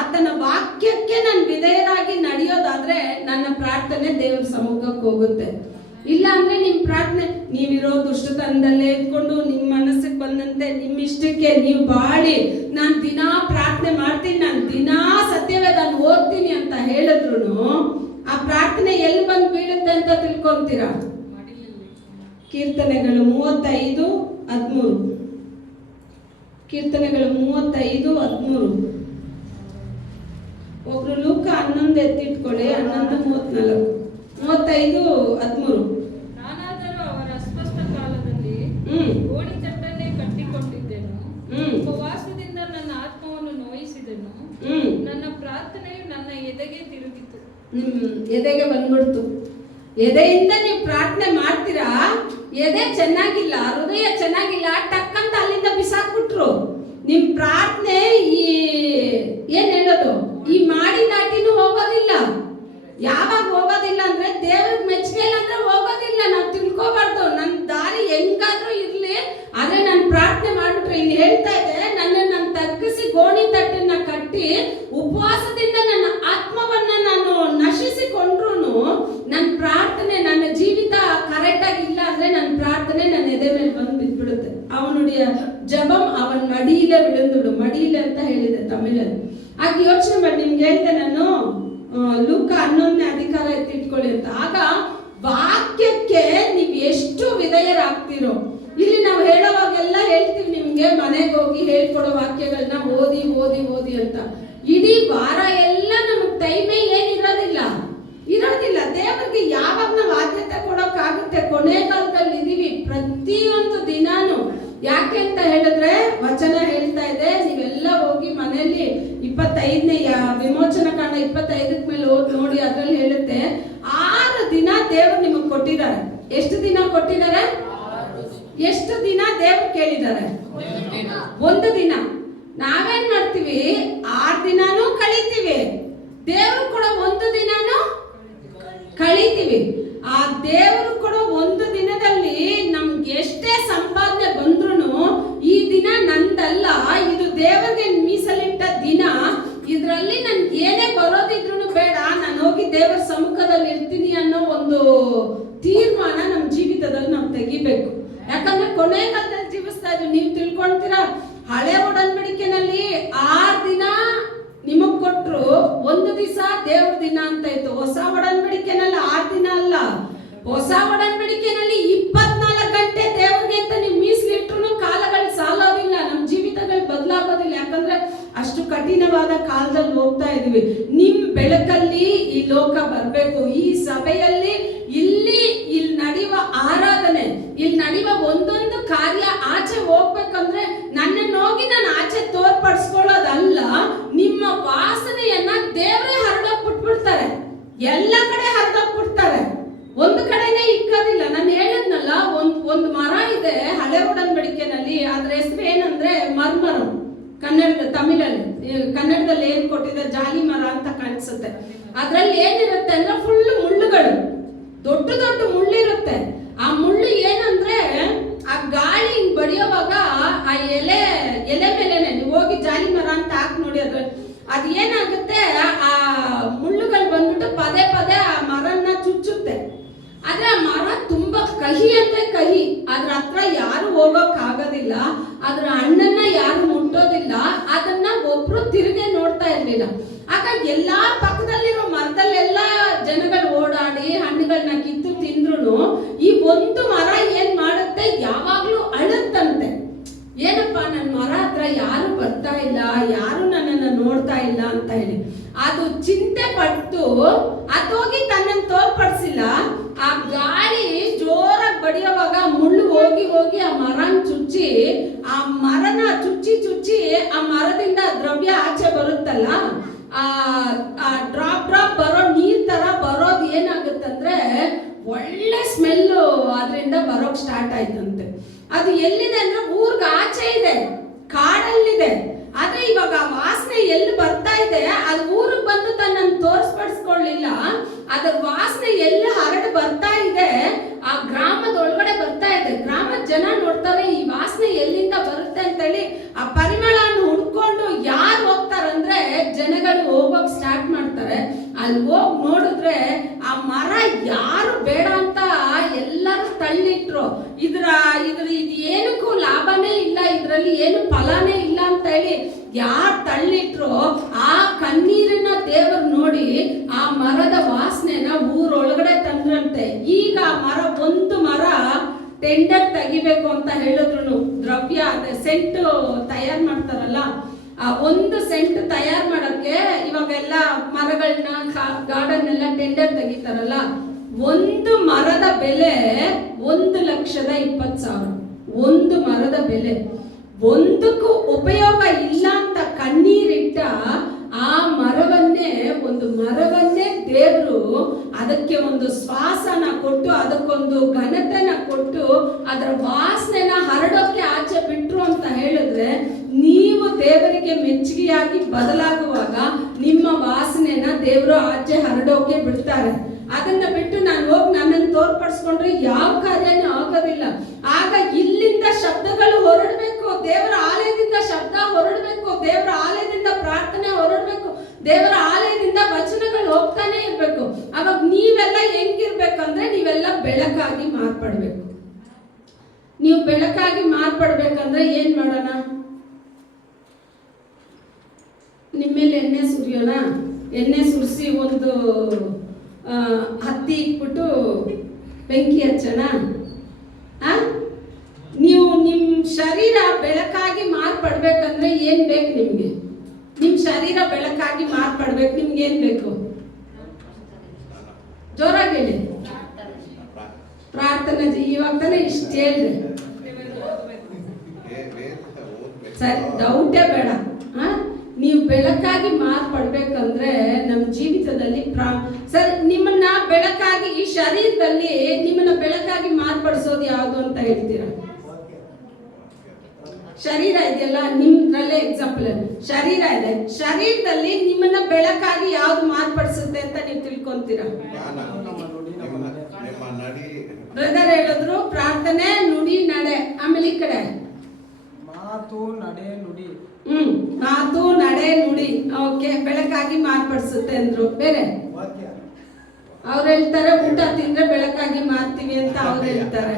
ಆತನ ವಾಕ್ಯಕ್ಕೆ ನಾನು ವಿಧೇಯರಾಗಿ ನಡೆಯೋದಾದ್ರೆ ನನ್ನ ಪ್ರಾರ್ಥನೆ ದೇವ್ರ ಸಮ್ಮುಖಕ್ಕೆ ಹೋಗುತ್ತೆ. ಇಲ್ಲ ಅಂದ್ರೆ ನಿಮ್ ಪ್ರಾರ್ಥನೆ ನೀವಿರೋ ದುಷ್ಟತನದಲ್ಲೇ ಇಟ್ಕೊಂಡು ನಿಮ್ ಮನಸ್ಸಿಗೆ ಬಂದಂತೆ ನಿಮ್ ಇಷ್ಟಕ್ಕೆ ನೀವು ಬಾಳಿ ನಾನು ದಿನಾ ಪ್ರಾರ್ಥನೆ ಮಾಡ್ತೀನಿ, ನಾನು ದಿನಾ ಸತ್ಯವೇದ ಓದ್ತೀನಿ ಅಂತ ಹೇಳಿದ್ರು ಆ ಪ್ರಾರ್ಥನೆ ಎಲ್ಲಿ ಬಂದು ಬೀಳುತ್ತೆ ಅಂತ ತಿಳ್ಕೊಂತೀರಾ? ಕೀರ್ತನೆಗಳು 35:13. ಕೀರ್ತನೆಗಳು 35:13. ಒಬ್ರು ಲೂಕ 11 ಎತ್ತಿಟ್ಕೊಳ್ಳಿ. 11:34. 35:13. ನಾನಾದರೂ ಅವರ ಅಸ್ವಸ್ಥ ಕಾಲದಲ್ಲಿ ಗೋಣಿತಟ್ಟನ್ನೇ ಕಟ್ಟಿಕೊಂಡಿದ್ದೆನು, ಉಪವಾಸದಿಂದ ನನ್ನ ಆತ್ಮವನ್ನು ನೋಯಿಸಿದೆನು, ನನ್ನ ಪ್ರಾರ್ಥನೆಯು ನನ್ನ ಎದೆಗೆ ತಿರುಗಿತು. ಎದೆಗೆ ಬಂದ್ಬಿಡ್ತು. ಎದೆಯಿಂದ ನೀವು ಪ್ರಾರ್ಥನೆ ಮಾಡ್ತೀರಾ, ಎದೆ ಚೆನ್ನಾಗಿಲ್ಲ, ಹೃದಯ ಚೆನ್ನಾಗಿಲ್ಲ, ಟಕ್ಕಂತ ಅಲ್ಲಿಂದ ಬಿಸಾಕ್ಬಿಟ್ರು. ನಿಮ್ ಪ್ರಾರ್ಥನೆ ಏನ್ ಹೇಳೋದು, ಈ ಮಾಡಿ ದಾಟಿನೂ ಹೋಗೋದಿಲ್ಲ. ಯಾವಾಗ ಹೋಗೋದಿಲ್ಲ ಅಂದ್ರೆ ದೇವ್ರಿಗೆ ಮೆಚ್ಚುಗೆ ಇಲ್ಲ ಅಂದ್ರೆ ಹೋಗೋದಿಲ್ಲ. ನಾವು ತಿಳ್ಕೋಬಾರ್ದು ನನ್ನ ದಾರಿ ಹೆಂಗಾದ್ರೂ ಇರ್ಲಿ, ಆದ್ರೆ ನಾನು ಪ್ರಾರ್ಥನೆ ಮಾಡ್ಬಿಟ್ರೆ ಇಲ್ಲಿ ಹೇಳ್ತಾ ಇದೆ, ನನ್ನನ್ನು ತಗ್ಗಿಸಿ ಗೋಣಿ ತಟ್ಟನ್ನ ಕಟ್ಟಿ ಉಪವಾಸದಿಂದ ನನ್ನ ಆತ್ಮವನ್ನ ನಾನು ನಶಿಸಿಕೊಂಡ್ರು ನನ್ನ ಪ್ರಾರ್ಥನೆ, ನನ್ನ ಜೀವಿತ ಕರೆಕ್ಟ್ ಆಗಿ ಇಲ್ಲ ಅಂದ್ರೆ ನನ್ನ ಪ್ರಾರ್ಥನೆ ನನ್ನ ಎದೆ ಮೇಲೆ ಬಂದು ಬಿದ್ಬಿಡುತ್ತೆ. ಅವನುடைய ಜಬಂ ಅವನ್ ಮಡಿಯಿಲೆ ವಿಳುಂದುಡು. ಮಡಿಯಿಲೆ ಅಂತ ಹೇಳಿದೆ ತಮಿಳಲ್ಲಿ. ಆಗ ಯೋಚನೆ ಮಾಡಿ, ನಿಮ್ಗೆ ಹೇಳ್ದೆ ನಾನು ಲೂಕ 11ನೇ ಅಧಿಕಾರ ಎತ್ತಿಟ್ಕೊಳ್ಳಿ ಅಂತ. ಆಗ ವಾಕ್ಯಕ್ಕೆ ನೀವು ಎಷ್ಟು ವಿಧೇಯರಾಗ್ತಿರೋ. ಇಲ್ಲಿ ನಾವು ಹೇಳೋವಾಗೆಲ್ಲ ಹೇಳ್ತೀವಿ ನಿಮ್ಗೆ ಮನೆಗೆ ಹೋಗಿ ಹೇಳ್ಕೊಡೋ ವಾಕ್ಯಗಳನ್ನ ಓದಿ ಓದಿ ಓದಿ ಅಂತ. ಇಡೀ ವಾರ ಎಲ್ಲ ನಮಗ್ ಟೈಮೇ ಏನಿರೋದಿಲ್ಲ. ದೇವರಿಗೆ ಯಾವಾಗ ನಾವು ಆದ್ಯತೆ ಕೊಡೋಕ್ಕಾಗುತ್ತೆ? ಕೊನೆ ಕಾಲದಲ್ಲಿ ಇದೀವಿ, ಪ್ರತಿಯೊಂದು ದಿನಾನು. ಯಾಕೆ ಅಂತ ಹೇಳಿದ್ರೆ ವಚನ ಹೇಳ್ತಾ ಇದೆ, ನೀವೆಲ್ಲ ಹೋಗಿ ಮನೆಯಲ್ಲಿ 25ನೇ ವಿಮೋಚನ ಕಾಂಡ 25 ಮೇಲೆ ಓದಿ ನೋಡಿ. ಅದ್ರಲ್ಲಿ ಹೇಳುತ್ತೆ 6 ದಿನ ದೇವರು ನಿಮಗೆ ಕೊಟ್ಟಿದ್ದಾರೆ. ಎಷ್ಟು ದಿನ ಕೊಟ್ಟಿದ್ದಾರೆ? ಎಷ್ಟು ದಿನ ದೇವ್ರು ಕೇಳಿದ್ದಾರೆ? 1 ದಿನ. ನಾವೇನ್ ಮಾಡ್ತೀವಿ? 6 ದಿನಾನೂ ಕಳೀತೀವಿ, ದೇವ್ರು ಕೂಡ 1 ದಿನಾನೂ ಕಳೀತೀವಿ. ಆ ದೇವರು ಕೊಡೋ 1 ದಿನದಲ್ಲಿ ನಮ್ಗೆ ಎಷ್ಟೇ ಸಂಪಾದನೆ ಬಂದ್ರು ಈ ದಿನ ನಂದಲ್ಲ, ಇದು ದೇವರಿಗೆ ಮೀಸಲಿಟ್ಟ ದಿನ. ಇದರಲ್ಲಿ ನನ್ಗೆ ಏನೇ ಬರೋದಿದ್ರು ಬೇಡ, ನಾನು ಹೋಗಿ ದೇವರ ಸಮ್ಮುಖದಲ್ಲಿ ಇರ್ತೀನಿ ಅನ್ನೋ ಒಂದು ತೀರ್ಮಾನ ನಮ್ಮ ಜೀವಿತದಲ್ಲಿ ನಾವು ತೆಗಿಬೇಕು. ಯಾಕಂದ್ರೆ ಕೊನೆ ಕಾಲದಲ್ಲಿ ಜೀವಿಸ್ತಾ ಇದ್ವಿ. ನೀವು ತಿಳ್ಕೊಳ್ತೀರಾ, ಹಳೆ ಒಡಂಬಡಿಕೆನಲ್ಲಿ 6 ದಿನ ನಿಮಗ್ ಕೊಟ್ರು, 1 ದಿವಸ ದೇವ್ರ ದಿನ ಅಂತ ಇತ್ತು. ಹೊಸ ಒಡಂಬಡಿಕೆನಲ್ಲಿ 6 ದಿನ ಅಲ್ಲ, ಹೊಸ ಒಡಂಬಡಿಕೆನಲ್ಲಿ 24 ಗಂಟೆ ದೇವ್ರಿಗೆ ಅಂತ ನೀವು ಮೀಸಲಿಟ್ರು ಕಾಲಗಳು ಸಾಲೋದಿಲ್ಲ, ನಮ್ಮ ಜೀವಿತಗಳು ಬದಲಾಗೋದಿಲ್ಲ. ಯಾಕಂದ್ರೆ ಅಷ್ಟು ಕಠಿಣವಾದ ಕಾಲದಲ್ಲಿ ಹೋಗ್ತಾ ಇದೀವಿ. ನಿಮ್ ಬೆಳಕಲ್ಲಿ ಈ ಲೋಕ ಬರ್ಬೇಕು. ಈ ಸಭೆಯಲ್ಲಿ ಇಲ್ಲಿ ನಡೆಯುವ ಆರಾಧನೆ, ಇಲ್ಲಿ ನಡೆಯುವ ಒಂದೊಂದು ಕಾರ್ಯ ಆಚೆ ಹೋಗ್ಬೇಕಂದ್ರೆ ನನ್ನನ್ನು ಹೋಗಿ ನಾನು ಆಚೆ ತೋರ್ಪಡಿಸ್ಕೊಳ್ಳೋದಲ್ಲ, ನಿಮ್ಮ ವಾಸನೆಯನ್ನ ದೇವರೇ ಹರಡೋಗ್ಬಿಟ್ಬಿಡ್ತಾರೆ. ಎಲ್ಲ ಕಡೆ ಹರಡೋಗ್ಬಿಡ್ತಾರೆ, ಒಂದು ಕಡೆನೇ ಇಕ್ಕೋದಿಲ್ಲ. ನಾನು ಹೇಳಿದ್ನಲ್ಲ, ಒಂದು ಮರ ಇದೆ ಹಳೆ ಒಡಂಬಡಿಕೆನಲ್ಲಿ, ಅದ್ರ ಹೆಸರು ಏನಂದ್ರೆ ಮರ್ಮರ. ಕನ್ನಡದಲ್ಲಿ ಏನ್ ಕೊಟ್ಟಿದೆ, ಜಾಲಿ ಮರ ಅಂತ ಕಾಣಿಸುತ್ತೆ. ಅದ್ರಲ್ಲಿ ಏನಿರುತ್ತೆ ಅಂದ್ರೆ ಫುಲ್ ಮುಳ್ಳುಗಳು, ದೊಡ್ಡ ದೊಡ್ಡ ಮುಳ್ಳಿರುತ್ತೆ. ಆ ಮುಳ್ಳು ಏನಂದ್ರೆ ಆ ಗಾಳಿ ಹಿಂಗ್ ಬಡಿಯೋವಾಗ ಆ ಎಲೆ ಮೇಲೆನೆ ನೀವು ಹೋಗಿ ಜಾಲಿ ಮರ ಅಂತ ಹಾಕಿ ನೋಡಿ, ಅದ್ ಏನಾಗುತ್ತೆ, ಆ ಮುಳ್ಳುಗಳು ಬಂದ್ಬಿಟ್ಟು ಪದೇ ಪದೇ ಆ ಮರನ್ನ ಚುಚ್ಚುತ್ತೆ. ಆದ್ರೆ ಆ ಮರ ತುಂಬಾ ಕಹಿ ಅಂದ್ರೆ ಕಹಿ, ಅದ್ರ ಹತ್ರ ಯಾರು ಹೋಗೋಕ್ ಆಗೋದಿಲ್ಲ. ಮಾಡೋದಿಲ್ಲ, ಅದ್ರ ಹಣ್ಣನ್ನ ಯಾರು ಮುಟ್ಟೋದಿಲ್ಲ, ಅದನ್ನ ಒಬ್ರು ತಿರುಗಿ ನೋಡ್ತಾ ಇರ್ಲಿಲ್ಲ. ಆಗ ಎಲ್ಲಾ ಪಕ್ಕದಲ್ಲಿರೋ ಮರದಲ್ಲೆಲ್ಲ ಜನಗಳು ಓಡಾಡಿ ಹಣ್ಣುಗಳನ್ನ ಕಿತ್ತು ತಿಂದ್ರು ಈ ಒಂದು ಮರ ಏನ್ ಮಾಡುತ್ತೆ, ಯಾವಾಗ್ಲೂ ಅಳುತ್ತಂತೆ. ಏನಪ್ಪ, ನನ್ನ ಮರ ಹತ್ರ ಯಾರು ಬರ್ತಾ ಇಲ್ಲ, ಯಾರು ನನ್ನನ್ನು ನೋಡ್ತಾ ಇಲ್ಲ ಅಂತ ಹೇಳಿ ಅದು ಚಿಂತೆ ಪಟ್ಟು ಅದೋಗಿ ತನ್ನನ್ನು ತೋರ್ಪಡಿಸಿಲ್ಲ. ಆ ಗಾಳಿ ಜೋರಾಗಿ ಬಡಿಯೋವಾಗ ಮುಳ್ಳು ಹೋಗಿ ಹೋಗಿ ಆ ಮರನ ಚುಚ್ಚಿ, ಆ ಮರನ ಚುಚ್ಚಿ ಚುಚ್ಚಿ ಆ ಮರದಿಂದ ದ್ರವ್ಯ ಆಚೆ ಬರುತ್ತಲ್ಲ, ಆ ಡ್ರಾಪ್ ಡ್ರಾಪ್ ಬರೋ ನೀರ್ ತರ ಬರೋದು ಏನಾಗುತ್ತಂದ್ರೆ ಒಳ್ಳೆ ಸ್ಮೆಲ್ಲು ಅದರಿಂದ ಬರೋಕ್ ಸ್ಟಾರ್ಟ್ ಆಯ್ತಂತೆ. ಅದು ಎಲ್ಲಿದೆ ಅಂದ್ರೆ ಊರ್ಗ ಆಚೆ ಇದೆ, ಕಾಡಲ್ಲಿದೆ. ಆದ್ರೆ ಇವಾಗ ಆ ವಾಸನೆ ಎಲ್ಲಿ ಬರ್ತಾ ಇದೆ, ಅದು ಊರಿಗೆ ಬಂದು ತನ್ನನ್ನು ತೋರಿಸ್ಪಡಿಸ್ಕೊಳ್ಳಿಲ್ಲ. ಅದ್ರ ವಾಸನೆ ಎಲ್ಲಿ ಹರಡು ಬರ್ತಾ ಇದೆ, ಆ ಗ್ರಾಮದ ಒಳಗಡೆ ಬರ್ತಾ ಇದೆ. ಗ್ರಾಮದ ಜನ ನೋಡ್ತಾರೆ ಈ ವಾಸನೆ ಎಲ್ಲಿಂದ ಬರುತ್ತೆ ಅಂತೇಳಿ ಆ ಪರಿಮಳವನ್ನು ಹುಡ್ಕೊಂಡು ಯಾರು ಹೋಗ್ತಾರಂದ್ರೆ ಜನಗಳು ಹೋಗೋಕ್ ಸ್ಟಾರ್ಟ್ ಮಾಡ್ತಾರೆ. ಅಲ್ಲಿ ಹೋಗಿ ನೋಡಿದ್ರೆ ಆ ಮರ ಯಾರು ಬೇಡ ಅಂತ ಎಲ್ಲರೂ ತಳ್ಳಿಟ್ರು. ಇದು ಏನಕ್ಕೂ ಲಾಭನೇ ಇಲ್ಲ, ಇದರಲ್ಲಿ ಏನು ಫಲನೇ ಇಲ್ಲ ಅಂತ ಹೇಳಿ ಯಾರು ತಳ್ಳಿಟ್ರು, ಆ ಕಣ್ಣೀರಿನ ದೇವರು ನೋಡಿ ಆ ಮರದ ವಾಸನೆನ ಊರೊಳಗಡೆ ತಂದ್ರಂತೆ. ಈಗ ಆ ಒಂದು ಮರ ಟೆಂಡರ್ ತೆಗಿಬೇಕು ಅಂತ ಹೇಳಿದ್ರು, ದ್ರವ್ಯ ಸೆಂಟ್ ತಯಾರು ಮಾಡ್ತಾರಲ್ಲ, ಆ ಒಂದು ಸೆಂಟ್ ತಯಾರು ಮಾಡಕ್ಕೆ ಇವಾಗೆಲ್ಲ ಮರಗಳನ್ನ ಗಾರ್ಡನ್ ಎಲ್ಲ ಟೆಂಡರ್ ತೆಗಿತಾರಲ್ಲ, ಒಂದು ಮರದ ಬೆಲೆ 1,20,000. ಒಂದು ಮರದ ಬೆಲೆ. ಒಂದಕ್ಕೂ ಉಪಯೋಗ ಇಲ್ಲ ಅಂತ ಕಣ್ಣೀರಿಟ್ಟ ಆ ಮರವನ್ನೇ, ಒಂದು ಮರವನ್ನೇ ದೇವರು ಅದಕ್ಕೆ ಒಂದು ಶ್ವಾಸನ ಕೊಟ್ಟು, ಅದಕ್ಕೊಂದು ಘನತೆನ ಕೊಟ್ಟು, ಅದರ ವಾಸನೆನ ಹರಡೋಕೆ ಆಚೆ ಬಿಟ್ರು ಅಂತ ಹೇಳಿದ್ರೆ, ನೀವು ದೇವರಿಗೆ ಮೆಚ್ಚುಗೆಯಾಗಿ ಬದಲಾಗುವಾಗ ನಿಮ್ಮ ವಾಸನೆನ ದೇವರು ಆಚೆ ಹರಡೋಕೆ ಬಿಡ್ತಾರೆ. ಅದನ್ನ ಬಿಟ್ಟು ನಾನು ಹೋಗಿ ನನ್ನನ್ನು ತೋರ್ಪಡಿಸ್ಕೊಂಡ್ರೆ ಯಾವ ಕಾರ್ಯನೂ ಆಗೋದಿಲ್ಲ. ಆಗ ಇಲ್ಲಿಂದ ಶಬ್ದಗಳು ಹೊರಡಬೇಕು, ದೇವರ ಆಲಯದಿಂದ ಶಬ್ದ ಹೊರಡಬೇಕು, ದೇವರ ಆಲಯದಿಂದ ಪ್ರಾರ್ಥನೆ ಹೊರಡಬೇಕು, ದೇವರ ಆಲಯದಿಂದ ವಚನಗಳು ಹೋಗ್ತಾನೆ ಇರ್ಬೇಕು. ಅವಾಗ ನೀವೆಲ್ಲ ಹೆಂಗಿರ್ಬೇಕಂದ್ರೆ ನೀವೆಲ್ಲ ಬೆಳಕಾಗಿ ಮಾರ್ಪಡ್ಬೇಕು. ನೀವು ಬೆಳಕಾಗಿ ಮಾರ್ಪಡ್ಬೇಕಂದ್ರೆ ಏನ್ ಮಾಡೋಣ? ನಿಮ್ಮೇಲೆ ಎಣ್ಣೆ ಸುರಿಯೋಣ. ಎಣ್ಣೆ ಸುರಿಸಿ ಒಂದು ಹತ್ತಿ ಇಟ್ಬಿಟ್ಟು ಬೆಂಕಿ ಹಚ್ಚೋಣ. ನೀವು ನಿಮ್ಮ ಶರೀರ ಬೆಳಕಾಗಿ ಮಾರ್ಪಡ್ಬೇಕಂದ್ರೆ ಏನ್ ಬೇಕು ನಿಮ್ಗೆ? ನಿಮ್ ಶರೀರ ಬೆಳಕಾಗಿ ಮಾರ್ಪಡ್ಬೇಕು, ನಿಮ್ಗೆ ಏನ್ ಬೇಕು? ಜೋರಾಗಿ ಹೇಳಿ. ಪ್ರಾರ್ಥನೆ. ಇವಾಗ ತಾನೇ ಇಷ್ಟು ಹೇಳ್ರಿ, ಸರಿ, ಡೌಟೇ ಬೇಡ. ನೀವು ಬೆಳಕಾಗಿ ಮಾರ್ಪಡ್ಬೇಕಂದ್ರೆ ನಮ್ಮ ಜೀವಿತದಲ್ಲಿ ಸರ್ ನಿಮ್ಮನ್ನ ಬೆಳಕಾಗಿ, ಈ ಶರೀರದಲ್ಲಿ ನಿಮ್ಮನ್ನ ಬೆಳಕಾಗಿ ಮಾರ್ಪಡಿಸೋದು ಯಾವುದು ಅಂತ ಹೇಳ್ತೀರಾ? ಶರೀರ ಇದೆಯಲ್ಲ, ನಿಮ್ದ್ರಲ್ಲೇ ಎಕ್ಸಾಂಪಲ್ ಶರೀರ ಇದೆ. ಶರೀರದಲ್ಲಿ ನಿಮ್ಮನ್ನ ಬೆಳಕಾಗಿ ಯಾವ್ದು ಮಾರ್ಪಡಿಸುತ್ತೆ ಅಂತ ನೀವು ತಿಳ್ಕೊಂತೀರಾ? ಬ್ರದರ್ ಹೇಳಿದ್ರು ಪ್ರಾರ್ಥನೆ, ನುಡಿ, ನಡೆ. ಆಮೇಲೆ ಈ ಕಡೆ ಮಾತು, ನಡೆ, ನುಡಿ. ಮಾತು, ನಡೆ, ನುಡಿ. ಓಕೆ, ಬೆಳಕಾಗಿ ಮಾರ್ಪಡಿಸುತ್ತೆ ಅಂದ್ರು. ಬೇರೆ ಅವ್ರು ಹೇಳ್ತಾರೆ ಊಟ ತಿಂದ್ರೆ ಬೆಳಕಾಗಿ ಮಾರ್ತೀವಿ ಅಂತ ಅವ್ರು ಹೇಳ್ತಾರೆ.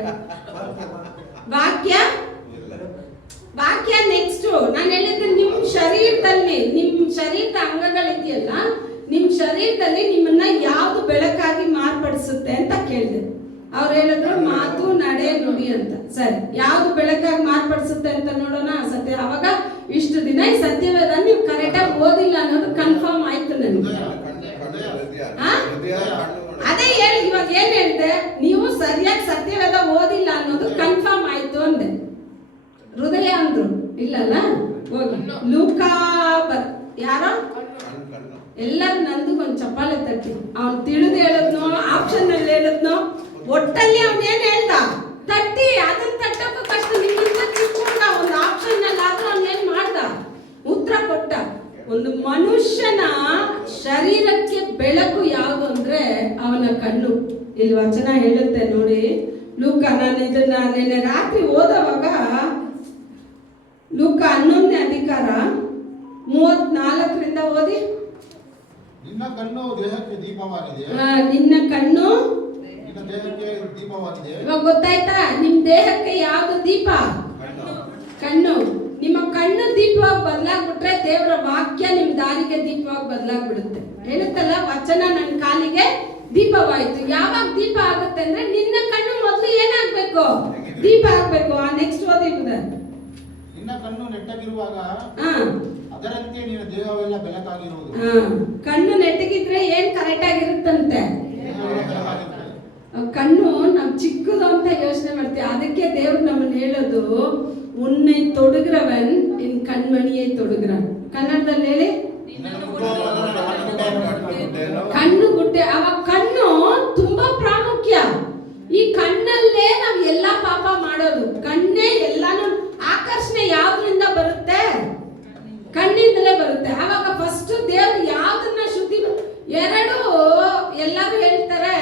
ವಾಕ್ಯ ನೆಕ್ಸ್ಟ್ ನಾನು ಹೇಳಿದ್ರೆ ನಿಮ್ ಶರೀರದಲ್ಲಿ, ನಿಮ್ ಶರೀರದ ಅಂಗಗಳಿದೆಯಲ್ಲ, ನಿಮ್ ಶರೀರದಲ್ಲಿ ನಿಮ್ಮನ್ನ ಯಾವ್ದು ಬೆಳಕಾಗಿ ಮಾರ್ಪಡಿಸುತ್ತೆ ಅಂತ ಕೇಳಿದೆ. ಅವ್ರು ಹೇಳಿದ್ರು ಮಾತು, ನಡೆ, ನುಡಿ ಅಂತ. ಸರಿ, ಯಾವ್ದು ಬೆಳಕಾಗಿ ಮಾರ್ಪಡಿಸುತ್ತೆ ಅಂತ ನೋಡೋಣ. ಸತ್ಯ. ಅವಾಗ ಇಷ್ಟು ದಿನ ಈ ಸತ್ಯವೇದ ನೀವು ಕರೆಕ್ಟಾಗಿ ಓದಿಲ್ಲ ಅನ್ನೋದು ಕನ್ಫರ್ಮ್ ಆಯ್ತು ನನಗೆ. ಅದೇ ಹೇಳಿ, ಇವಾಗ ಏನ್ ಹೇಳ್ದೆ, ನೀವು ಸರಿಯಾಗಿ ಸತ್ಯವೇದ ಓದಿಲ್ಲ ಅನ್ನೋದು ಕನ್ಫರ್ಮ್ ಆಯ್ತು ಅಂದೆ. ಹೃದಯ ಅಂದ್ರು ಇಲ್ಲಲ್ಲ. ಹೋಗಿ ಲೂಕಾ ಯಾರೋ ಎಲ್ಲರೂ ನಂದು ಒಂದು ಚಪ್ಪಾಳೆ ತಟ್ಟಿ. ಅವ್ನು ತಿಳಿದು ಹೇಳಿದ್ನೋ ಆಪ್ಷನ್ ಅಲ್ಲಿ ಹೇಳಿದ್ನೋ, ಒಟ್ಟಲ್ಲಿ ಅವನೇನ್ ಹೇಳ್ದ ತಟ್ಟಿ. ಅದನ್ನ ತಟ್ಟಕ್ಕೂ ಕಷ್ಟ. ನಿಮ್ಮಿಂದ ಚಿಕ್ಕ ಒಂದು ಆಪ್ಷನ್ ಅಲ್ಲಿ ಆದ್ರೂ ಅವನೇನ್ ಮಾಡ್ದ, ಉತ್ತರ ಕೊಟ್ಟ. ಒಂದು ಮನುಷ್ಯನ ಶರೀರಕ್ಕೆ ಬೆಳಕು ಯಾವುದು ಅಂದ್ರೆ ಅವನ ಕಣ್ಣು. ಇಲ್ಲಿ ವಚನ ಹೇಳುತ್ತೆ ನೋಡಿ, ಲೂಕ. ನಾನು ಇದನ್ನ ನಿನ್ನೆ ರಾತ್ರಿ ಓದವಾಗ ಲೂಕ 11ನೇ ಅಧಿಕಾರ 34ರಿಂದ ಓದಿ. ನಿನ್ನ ಕಣ್ಣು ದೇಹಕ್ಕೆ ದೀಪವಾಗಿದೆ. ನಿನ್ನ ಕಣ್ಣು ದೇಹಕ್ಕೆ ದೀಪವಾಗಿದೆ. ಇವಾಗ ಗೊತ್ತಾಯ್ತಾ? ನಿಮ್ ದೇಹಕ್ಕೆ ಯಾವ್ದು ದೀಪ? ದೇವರ ವಾಕ್ಯ ನಿಮ್ ದಾರಿಗೆ ದೀಪವಾಗಿ ಬದಲಾಗ್ಬಿಡುತ್ತೆ. ಹೇಳುತ್ತಲ್ಲ, ವಚನ ನನ್ನ ಕಾಲಿಗೆ ದೀಪವಾಯ್ತು. ಯಾವಾಗ ದೀಪ ಆಗುತ್ತೆ ಅಂದ್ರೆ ನಿನ್ನ ಕಣ್ಣು ಮೊದಲು ಏನಾಗ್ಬೇಕು? ದೀಪ ಆಗ್ಬೇಕು. ನೆಕ್ಸ್ಟ್ ಓದಿbude. ನಿನ್ನ ಕಣ್ಣು ನೆಟ್ಟಗಿರುವಾಗ ಅದರಂತೆ ನಿನ್ನ ದೇಹವೆಲ್ಲ ಬೆಳಕಾಗಿರುವುದು. ಕಣ್ಣು ನೆಟ್ಟಗಿದ್ರೆ ಏನ್ ಕರೆಕ್ಟ್ ಆಗಿರುತ್ತಂತೆ? ಕಣ್ಣು ನಮ್ ಚಿಕ್ಕದು ಅಂತ ಯೋಚನೆ ಮಾಡ್ತೀವಿ. ಅದಕ್ಕೆ ದೇವ್ರು ನಮ್ಮನ್ನ ಹೇಳೋದು, ಉನ್னை தொடுகிறவன் என் கண்மணியை தொடுகிறான். ಕನ್ನಡದಲ್ಲಿ ಹೇಳಿ, ಕಣ್ಣು ಗುಡ್ಡೆ. ಅವಾಗ ಕಣ್ಣು ತುಂಬಾ ಪ್ರಾಮುಖ್ಯ. ಈ ಕಣ್ಣಲ್ಲೇ ನಾವ್ ಎಲ್ಲಾ ಪಾಪ ಮಾಡೋದು. ಕಣ್ಣೇ ಎಲ್ಲಾನು. ಆಕರ್ಷಣೆ ಯಾವ್ದ್ರಿಂದ ಬರುತ್ತೆ? ಕಣ್ಣಿಂದಲೇ ಬರುತ್ತೆ. ಅವಾಗ ಫಸ್ಟ್ ದೇವ್ರು ಯಾವ್ದನ್ನ ಶುದ್ಧಿ, ಎರಡು ಎಲ್ಲರೂ ಹೇಳ್ತಾರೆ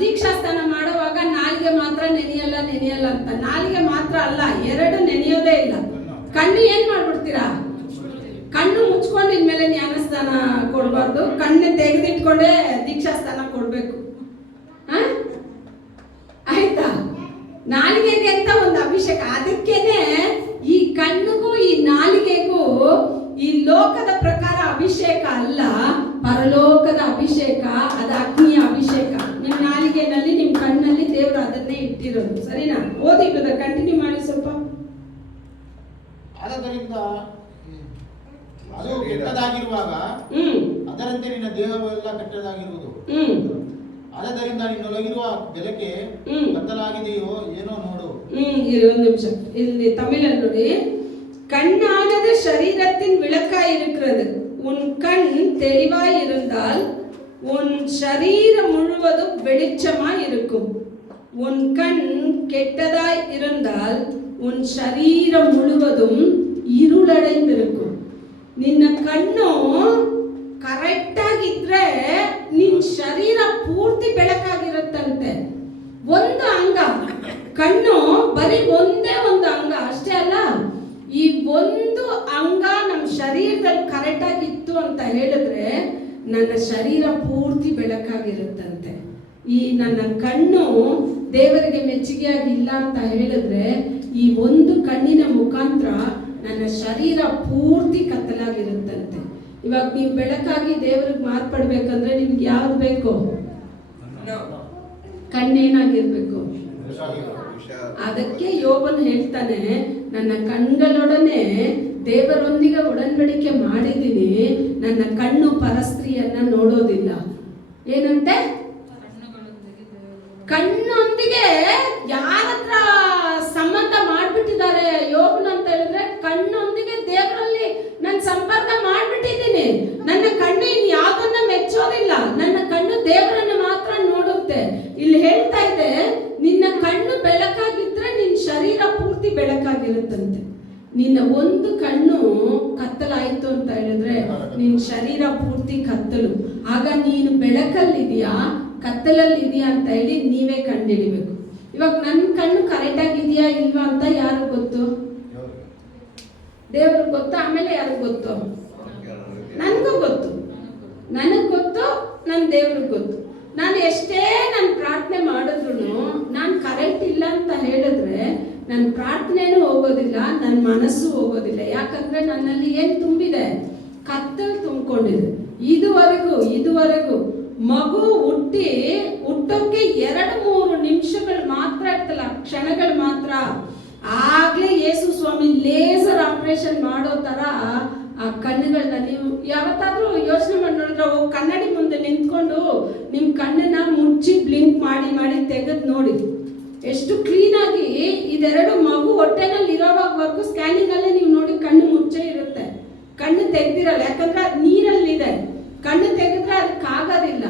ದೀಕ್ಷಾಸ್ನಾನ ಮಾಡುವಾಗ ನಾಲಿಗೆ ಮಾತ್ರ ನೆನೆಯಲ್ಲ ಅಂತ. ನಾಲಿಗೆ ಮಾತ್ರ ಅಲ್ಲ, ಎರಡು ನೆನೆಯೋದೇ ಇಲ್ಲ. ಕಣ್ಣು ಏನ್ ಮಾಡ್ಬಿಡ್ತೀರಾ? ಕಣ್ಣು ಮುಚ್ಕೊಂಡು ಇನ್ಮೇಲೆ ಜ್ಞಾನಸ್ನಾನ ಕೊಡ್ಬಾರ್ದು, ಕಣ್ಣು ತೆಗೆದಿಟ್ಕೊಂಡೇ ದೀಕ್ಷಾಸ್ನಾನ ಕೊಡ್ಬೇಕು. ಆಯ್ತಾ? ನಾಲಿಗೆಗೆ ಅಂತ ಒಂದು ಅಭಿಷೇಕ. ಅದಕ್ಕೇನೆ ಈ ಕಣ್ಣಿಗೂ ಈ ನಾಲಿಗೆಗೂ ಈ ಲೋಕದ ಪ್ರಕಾರ ಅಭಿಷೇಕ ಅಲ್ಲ, ಪರಲೋಕದ ಅಭಿಷೇಕ. ಅದು ಅಗ್ನಿಯ ಅಭಿಷೇಕ. ನಿಮ್ ನಾಲಿಗೆನಲ್ಲಿ, ನಿಮ್ ಕಣ್ಣಲ್ಲಿ ದೇವರು ಅದನ್ನೇ ಇಟ್ಟಿರೋದು. ಸರಿನಾ? ಓದಿ ಕಂಟಿನ್ಯೂ ಮಾಡಿ ಸ್ವಲ್ಪ. ಆದ್ದರಿಂದ ಅದು ಕೆಟ್ಟದಾಗಿರುವಾಗ ಅದರಂತೆ ನಿನ್ನ ದೇಹವೆಲ್ಲ ಕೆಟ್ಟದಾಗಿರುವುದು. ಆದ್ದರಿಂದ ನಿನ್ನೊಳಗಿರುವ ಬೆಳಕೆ ಕತ್ತಲಾಗಿದೆಯೋ ಏನೋ ನೋಡು. ಒಂದು ನಿಮಿಷ, ಇಲ್ಲಿ ತಮಿಳಲ್ಲಿ ನೋಡಿ. கண்ணானது சரீரத்தின் விளக்காய் இருக்கிறது. உன் கண் தெளிவாய் இருந்தால் உன் சரீரம் முழுவதும் வெளிச்சமாய் இருக்கும். உன் கண் கெட்டதாய் இருந்தால் உன் சரீரம் முழுவதும் இருளடைந்திருக்கும். ನಿನ್ನ ಕಣ್ಣು ಕರೆಕ್ಟ್ ಆಗಿದ್ರೆ ನಿನ್ ಶರೀರ ಪೂರ್ತಿ ಬೆಳಕಾಗಿರುತ್ತಂತೆ. ಒಂದು ಅಂಗ, ಕಣ್ಣು ಬರೀ ಒಂದೇ ಒಂದು ಅಂಗ ಅಷ್ಟೇ ಅಲ್ಲ. ಈ ಒಂದು ಅಂಗ ನಮ್ಮ ಶರೀರದಲ್ಲಿ ಕರೆಕ್ಟ್ ಆಗಿತ್ತು ಅಂತ ಹೇಳಿದ್ರೆ ನನ್ನ ಶರೀರ ಪೂರ್ತಿ ಬೆಳಕಾಗಿರುತ್ತಂತೆ. ಈ ನನ್ನ ಕಣ್ಣು ದೇವರಿಗೆ ಮೆಚ್ಚುಗೆಯಾಗಿಲ್ಲ ಅಂತ ಹೇಳಿದ್ರೆ ಈ ಒಂದು ಕಣ್ಣಿನ ಮುಖಾಂತರ ನನ್ನ ಶರೀರ ಪೂರ್ತಿ ಕತ್ತಲಾಗಿರುತ್ತಂತೆ. ಇವಾಗ ನೀವು ಬೆಳಕಾಗಿ ದೇವರಿಗೆ ಮಾರ್ಪಡ್ಬೇಕಂದ್ರೆ ನಿಮ್ಗೆ ಯಾವ್ದು ಬೇಕು? ಕಣ್ಣೇನಾಗಿರ್ಬೇಕು? ಅದಕ್ಕೆ ಯೋಬನ್ ಹೇಳ್ತಾನೆ, ನನ್ನ ಕಣ್ಗಳೊಡನೆ ದೇವರೊಂದಿಗೆ ಒಡಂಬಡಿಕೆ ಮಾಡಿದ್ದೀನಿ, ನನ್ನ ಕಣ್ಣು ಪರಸ್ತ್ರೀಯನ್ನ ನೋಡೋದಿಲ್ಲ. ಏನಂತೆ? ಕಣ್ಣೊಂದಿಗೆ ಯಾರತ್ರ ಸಂಬಂಧ ಮಾಡ್ಬಿಟ್ಟಿದ್ದಾರೆ ಯೋಬನ್ ಅಂತ ಹೇಳಿದ್ರೆ, ಕಣ್ಣೊಂದಿಗೆ ದೇವರಲ್ಲಿ ನಾನು ಸಂಪರ್ಕ ಮಾಡ್ಬಿಟ್ಟಿದ್ದೀನಿ. ನನ್ನ ಕಣ್ಣು ಇನ್ ಯಾವ್ದನ್ನ ಮೆಚ್ಚೋದಿಲ್ಲ, ನನ್ನ ಕಣ್ಣು ದೇವರನ್ನ ಮಾತ್ರ ನೋಡುತ್ತೆ. ಇಲ್ಲಿ ಹೇಳ್ತಾ ಇದೆ, ನಿನ್ನ ಕಣ್ಣು ಬೆಳಕಾಗಿದ್ರೆ ನಿನ್ನ ಶರೀರ ಪೂರ್ತಿ ಬೆಳಕಾಗಿರುತ್ತಂತೆ. ನಿನ್ನ ಒಂದು ಕಣ್ಣು ಕತ್ತಲಾಯ್ತು ಅಂತ ಹೇಳಿದ್ರೆ ನಿನ್ನ ಶರೀರ ಪೂರ್ತಿ ಕತ್ತಲು. ಆಗ ನೀನು ಬೆಳಕಲ್ಲಿದೆಯಾ ಕತ್ತಲಲ್ಲಿ ಇದೆಯಾ ಅಂತ ಹೇಳಿ ನೀವೇ ಕಂಡುಹಿಡಿಬೇಕು. ಇವಾಗ ನನ್ನ ಕಣ್ಣು ಕರೆಕ್ಟ್ ಆಗಿದೆಯಾ ಇಲ್ವಾ ಅಂತ ಯಾರು ಗೊತ್ತು? ದೇವ್ರಿಗೆ ಗೊತ್ತು. ಆಮೇಲೆ ಯಾರಿಗೆ ಗೊತ್ತು? ನನಗೂ ಗೊತ್ತು. ನನಗೆ ಗೊತ್ತು, ನನ್ನ ದೇವ್ರಿಗೆ ಗೊತ್ತು. ನಾನು ಎಷ್ಟೇ ನಾನು ಪ್ರಾರ್ಥನೆ ಮಾಡಿದ್ರು ನಾನು ಕರೆಕ್ಟ್ ಇಲ್ಲ ಅಂತ ಹೇಳಿದ್ರೆ ನನ್ನ ಪ್ರಾರ್ಥನೆನೂ ಹೋಗೋದಿಲ್ಲ, ನನ್ನ ಮನಸ್ಸು ಹೋಗೋದಿಲ್ಲ. ಯಾಕಂದ್ರೆ ನನ್ನಲ್ಲಿ ಏನು ತುಂಬಿದೆ? ಕತ್ತಲು ತುಂಬಿಕೊಂಡಿದೆ. ಇದುವರೆಗೂ ಮಗು ಹುಟ್ಟೋಕೆ 2-3 ನಿಮಿಷಗಳು ಮಾತ್ರ ಇರ್ತಲ್ಲ, ಕ್ಷಣಗಳು ಮಾತ್ರ. ಆಗ್ಲೇ ಯೇಸು ಸ್ವಾಮಿ ಲೇಸರ್ ಆಪರೇಷನ್ ಮಾಡೋ ತರ ಆ ಕಣ್ಣುಗಳನ್ನ ನೀವು ಯಾವತ್ತಾದ್ರೂ ಯೋಚನೆ ಮಾಡಿ ನೋಡಿದ್ರೆ, ಕನ್ನಡಿ ಮುಂದೆ ನಿಂತ್ಕೊಂಡು ನಿಮ್ ಕಣ್ಣನ್ನ ಮುಚ್ಚಿ ಬ್ಲಿಂಕ್ ಮಾಡಿ ತೆಗೆದು ನೋಡಿ ಎಷ್ಟು ಕ್ಲೀನ್ ಆಗಿ. ಇದೆರಡು ಮಗು ಹೊಟ್ಟೆನಲ್ಲಿ ಇರೋವಾಗವರೆಗೂ ಸ್ಕ್ಯಾನಿಂಗ್ ಅಲ್ಲೇ ನೀವು ನೋಡಿ ಕಣ್ಣು ಮುಚ್ಚೇ ಇರುತ್ತೆ, ಕಣ್ಣು ತೆಗ್ದಿರಲ್ಲ. ಯಾಕಂದ್ರೆ ಅದು ನೀರಲ್ಲಿದೆ. ಕಣ್ಣು ತೆಗೆದ್ರೆ ಅದಕ್ಕಾಗೋದಿಲ್ಲ.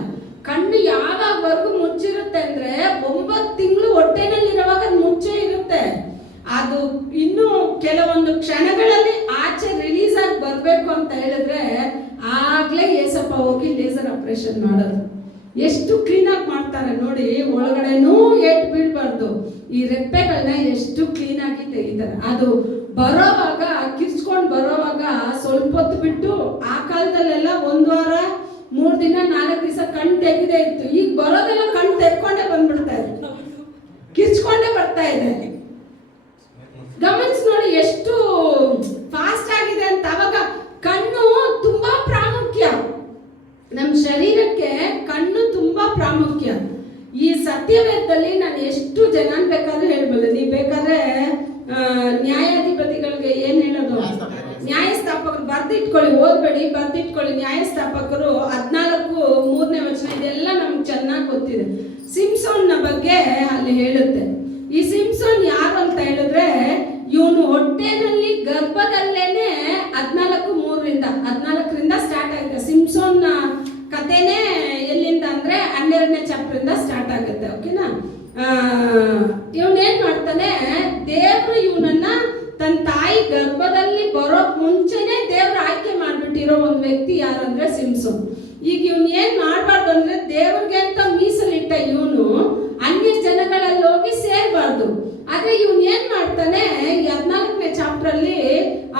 ಕಣ್ಣು ಯಾವಾಗವರೆಗೂ ಮುಚ್ಚಿರುತ್ತೆ ಅಂದ್ರೆ 9 ತಿಂಗಳು ಹೊಟ್ಟೆನಲ್ಲಿ ಇರುವಾಗ ಅದು ಮುಚ್ಚೇ ಇರುತ್ತೆ. ಅದು ಇನ್ನು ಕೆಲವೊಂದು ಕ್ಷಣಗಳಲ್ಲಿ ಆಚೆ ರಿಲೀಸ್ ಆಗಿ ಬರ್ಬೇಕು ಅಂತ ಹೇಳಿದ್ರೆ ಆಗ್ಲೇ ಏಸಪ್ಪ ಹೋಗಿ ಲೇಸರ್ ಆಪರೇಷನ್ ಮಾಡೋದು. ಎಷ್ಟು ಕ್ಲೀನ್ ಆಗಿ ಮಾಡ್ತಾರೆ ನೋಡಿ. ಒಳಗಡೆನೂ ಏಟ್ ಬೀಳ್ಬಾರ್ದು. ಈ ರೆಪ್ಪೆಗಳನ್ನ ಎಷ್ಟು ಕ್ಲೀನ್ ಆಗಿ ತೆಗಿತಾರೆ. ಅದು ಬರೋವಾಗ ಕಿರ್ಚ್ಕೊಂಡು ಬರೋವಾಗ ಸ್ವಲ್ಪ ಹೊತ್ತು ಬಿಟ್ಟು, ಆ ಕಾಲದಲ್ಲೆಲ್ಲ 1 ವಾರ 3 ದಿನ 4 ದಿವಸ ಕಣ್ಣು ತೆಗೆದೇ ಇತ್ತು. ಈಗ ಬರೋದೆಲ್ಲ ಕಣ್ಣು ತೆಗ್ಕೊಂಡೇ ಬಂದ್ಬಿಡ್ತಾ ಇದೆ, ಕಿರ್ಚ್ಕೊಂಡೇ ಬರ್ತಾ ಇದೆ. ಗಮನಿಸಿ ನೋಡಿ ಎಷ್ಟು ಫಾಸ್ಟ್ ಆಗಿದೆ ಅಂತ. ಅವಾಗ ನ್ಯಾಯಸ್ಥಾಪಕರು ಬರ್ದಿಟ್ಕೊಳ್ಳಿ, ಓದ್ಬೇಡಿ, ಬರ್ದಿಟ್ಕೊಳ್ಳಿ. ನ್ಯಾಯಸ್ಥಾಪಕರು 14:3 ಇದೆಲ್ಲ ನಮ್ಗೆ ಚೆನ್ನಾಗಿ ಗೊತ್ತಿದೆ. ಸಿಂಸೋನ್ನ ಬಗ್ಗೆ ಅಲ್ಲಿ ಹೇಳುತ್ತೆ. ಈ ಸಿಂಸೋನ್ ಯಾರು ಅಂತ ಹೇಳಿದ್ರೆ, ಇವನು ಹೊಟ್ಟೆನಲ್ಲಿ ಗರ್ಭದಲ್ಲೇನೆ 14:3 ಸ್ಟಾರ್ಟ್ ಆಗುತ್ತೆ. ಸಿಂಸೋನ್ನ ಕಥೆನೇ ಎಲ್ಲಿಂದ ಅಂದ್ರೆ 12ನೇ ಚಾಪ್ಟರಿಂದ ಸ್ಟಾರ್ಟ್ ಆಗುತ್ತೆ. ಓಕೆನಾ? ಇವನೇನ್ ಮಾಡ್ತಾನೆ, ದೇವ್ರು ಇವನನ್ನ ತನ್ನ ತಾಯಿ ಗರ್ಭದಲ್ಲಿ ಬರೋಕ್ ಮುಂಚೆನೆ ದೇವ್ರು ಆಯ್ಕೆ ಮಾಡ್ಬಿಟ್ಟಿರೋ ಒಂದು ವ್ಯಕ್ತಿ ಯಾರಂದ್ರೆ ಸಿಂಸೋನ್. ಈಗ ಇವನ್ ಏನ್ ಮಾಡ್ಬಾರ್ದು ಅಂದ್ರೆ, ದೇವ್ರಿಗೆ ಅಂತ ಮೀಸಲಿಟ್ಟ ಇವನು ಅನ್ಯ ಜನಗಳಲ್ಲಿ ಹೋಗಿ ಸೇರ್ಬಾರ್ದು. ಆದ್ರೆ ಇವನ್ ಏನ್ ಮಾಡ್ತಾನೆ, ಈ 14ನೇ ಚಾಪ್ಟರ್ ಅಲ್ಲಿ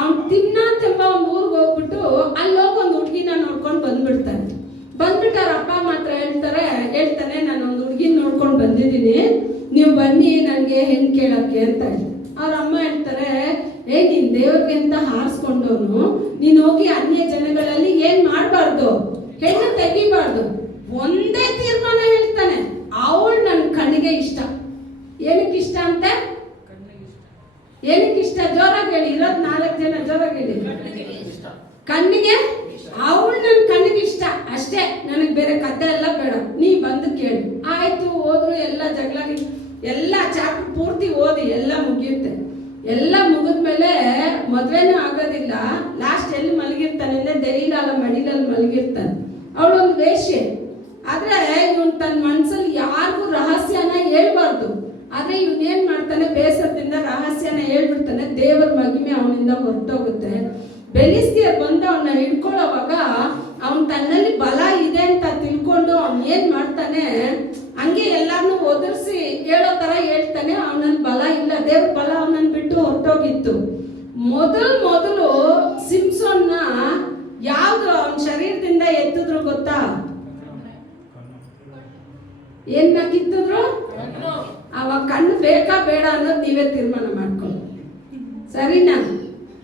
ಅವ್ನು ತಿಮ್ನಾಥ್ ಒಂದು ಊರಿಗೆ ಹೋಗ್ಬಿಟ್ಟು ಅಲ್ಲಿ ಹೋಗಿ ಒಂದು ಹುಡುಗಿನ ನೋಡ್ಕೊಂಡು ಬಂದ್ಬಿಡ್ತಾನೆ. ಬಂದ್ಬಿಟ್ಟು ಅವ್ರ ಅಪ್ಪ ಮಾತ್ರ ಹೇಳ್ತಾನೆ, ನಾನು ಒಂದು ಹುಡುಗಿನ ನೋಡ್ಕೊಂಡು ಬಂದಿದ್ದೀನಿ, ನೀವು ಬನ್ನಿ ನನಗೆ ಹೆಣ್ಣು ಕೇಳಕ್ಕೆ ಅಂತ ಹೇಳ್ತಾರೆ. ಅವ್ರ ಅಮ್ಮ ಹೇಳ್ತಾರೆ, ನೀನ್ ದೇವ್ರಿಗೆ ಅಂತ ಹಾರಿಸ್ಕೊಂಡವನು, ನೀನು ಹೋಗಿ ಅನ್ಯ ಜನಗಳಲ್ಲಿ ಏನ್ ಮಾಡ್ಬಾರ್ದು, ಹೆಣ್ಣು ತೆಗಿಬಾರ್ದು. ಒಂದೇ ತೀರ್ಮಾನ ಹೇಳ್ತಾನೆ, ಅವಳು ನನ್ನ ಕಣ್ಣಿಗೆ ಇಷ್ಟ. ಏನಕ್ಕೆ ಇಷ್ಟ ಅಂತೆ? ಏನಕ್ಕೆ ಇಷ್ಟ? ಜೋರಾಗಿ ಹೇಳಿ, ಇರೋದು 4 ಜನ, ಜೋರಾಗಿ ಹೇಳಿ. ಕಣ್ಣಿಗೆ, ಅವಳು ನನ್ನ ಕಣ್ಣಿಗೆ ಇಷ್ಟ ಅಷ್ಟೇ, ನನಗೆ ಬೇರೆ ಕತೆ ಎಲ್ಲ ಬೇಡ, ನೀ ಬಂದು ಕೇಳಿ. ಆಯ್ತು, ಹೋದ್ರು. ಎಲ್ಲ ಜಗಳ ಎಲ್ಲ ಚಾಪ್ಟರ್ ಪೂರ್ತಿ ಓದಿ ಎಲ್ಲ ಮುಗಿಯುತ್ತೆ. ಎಲ್ಲ ಮುಗಿದ್ಮೇಲೆ ಮದ್ವೆನೂ ಆಗೋದಿಲ್ಲ. ಲಾಸ್ಟ್ ಎಲ್ಲಿ ಮಲಗಿರ್ತಾನೆ ಅಂದ್ರೆ ದೆರೀಲಾಲ ಮಡಿಲಲ್ಲಿ ಮಲಗಿರ್ತಾನೆ. ಅವಳೊಂದು ವೇಶ್ಯೆ. ಆದ್ರೆ ಇವನ್ ತನ್ನ ಮನ್ಸಲ್ಲಿ ಯಾರಿಗೂ ರಹಸ್ಯನ ಹೇಳ್ಬಾರ್ದು. ಆದ್ರೆ ಇವನ್ ಏನ್ ಮಾಡ್ತಾನೆ, ಬೇಸರದಿಂದ ರಹಸ್ಯನ ಹೇಳ್ಬಿಡ್ತಾನೆ. ದೇವರ ಮಹಿಮೆ ಅವನಿಂದ ಹೊರಟೋಗುತ್ತೆ. ಬೆಲಿಸ್ತಿಯರ್ ಬಂದು ಅವನ್ನ ಹಿಡ್ಕೊಳ್ಳೋವಾಗ ಅವನ್ ತನ್ನಲ್ಲಿ ಬಲ ಇದೆ ಅಂತ ತಿಳ್ಕೊಂಡು ಅವನ್ ಏನ್ ಮಾಡ್ತಾನೆ, ಹಂಗೆ ಎಲ್ಲಾರನ್ನೂ ಒದರ್ಸಿ ಹೇಳೋ ತರ ಹೇಳ್ತಾನೆ. ಅವನಲ್ಲಿ ಬಲ ಇಲ್ಲ, ದೇವ್ರ ಬಲ ಅವನನ್ನ ಬಿಟ್ಟು ಹೊರಟೋಗಿತ್ತು. ಮೊದಲು ಸಿಂಸೋನ್ನ ಯಾವ್ದು ಅವನ ಶರೀರದಿಂದ ಎತ್ತಿದ್ರು ಗೊತ್ತಾ? ಏನ್ನ ಕಿತ್ತಿದ್ರು? ಅವಾಗ ಕಣ್ಣು ಬೇಕಾ ಬೇಡ ಅನ್ನೋದು ನೀವೇ ತೀರ್ಮಾನ ಮಾಡ್ಕೊಳ್ಳಿ, ಸರಿನಾ?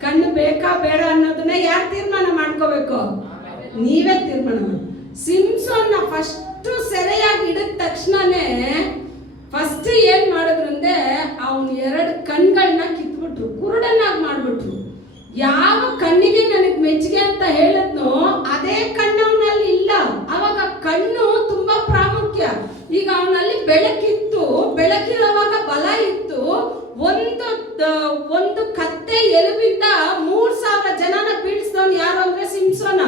ಕಣ್ಣು ಬೇಕಾ ಬೇಡ ಅನ್ನೋದನ್ನ ಯಾರು ತೀರ್ಮಾನ ಮಾಡ್ಕೋಬೇಕು? ನೀವೇ ತೀರ್ಮಾನ ಮಾಡಿ. ಸಿಂಸೋನ್ನ ಫಸ್ಟ್ ಸೆರೆಯಾಗಿ ಹಿಡಿದ ತಕ್ಷಣನೇ ಫಸ್ಟ್ ಏನ್ ಮಾಡಿದ್ರು ಅಂದ್ರೆ, ಅವನ್ 2 ಕಣ್ಗಳನ್ನ ಕಿತ್ಬಿಟ್ರು, ಕುರುಡನ್ನಾಗಿ ಮಾಡ್ಬಿಟ್ರು. ಯಾವ ಕಣ್ಣಿಗೆ ನನಗೆ ಮೆಚ್ಚುಗೆ ಅಂತ ಹೇಳಿದ್ನೋ ಅದೇ ಕಣ್ಣು ಅವನಲ್ಲಿ ಇಲ್ಲ. ಅವಾಗ ಕಣ್ಣು ತುಂಬಾ ಪ್ರಾಮುಖ್ಯ. ಈಗ ಅವನಲ್ಲಿ ಬೆಳಕಿತ್ತು, ಬೆಳಕಿರುವಾಗ ಬಲ ಇತ್ತು. ಒಂದು ಕತ್ತೆ ಎಲುಬಿಂದ 3000 ಜನನ ಬೀಳಿಸಿದವನು ಯಾರು ಅಂದ್ರೆ ಸಿಂಸೋನ.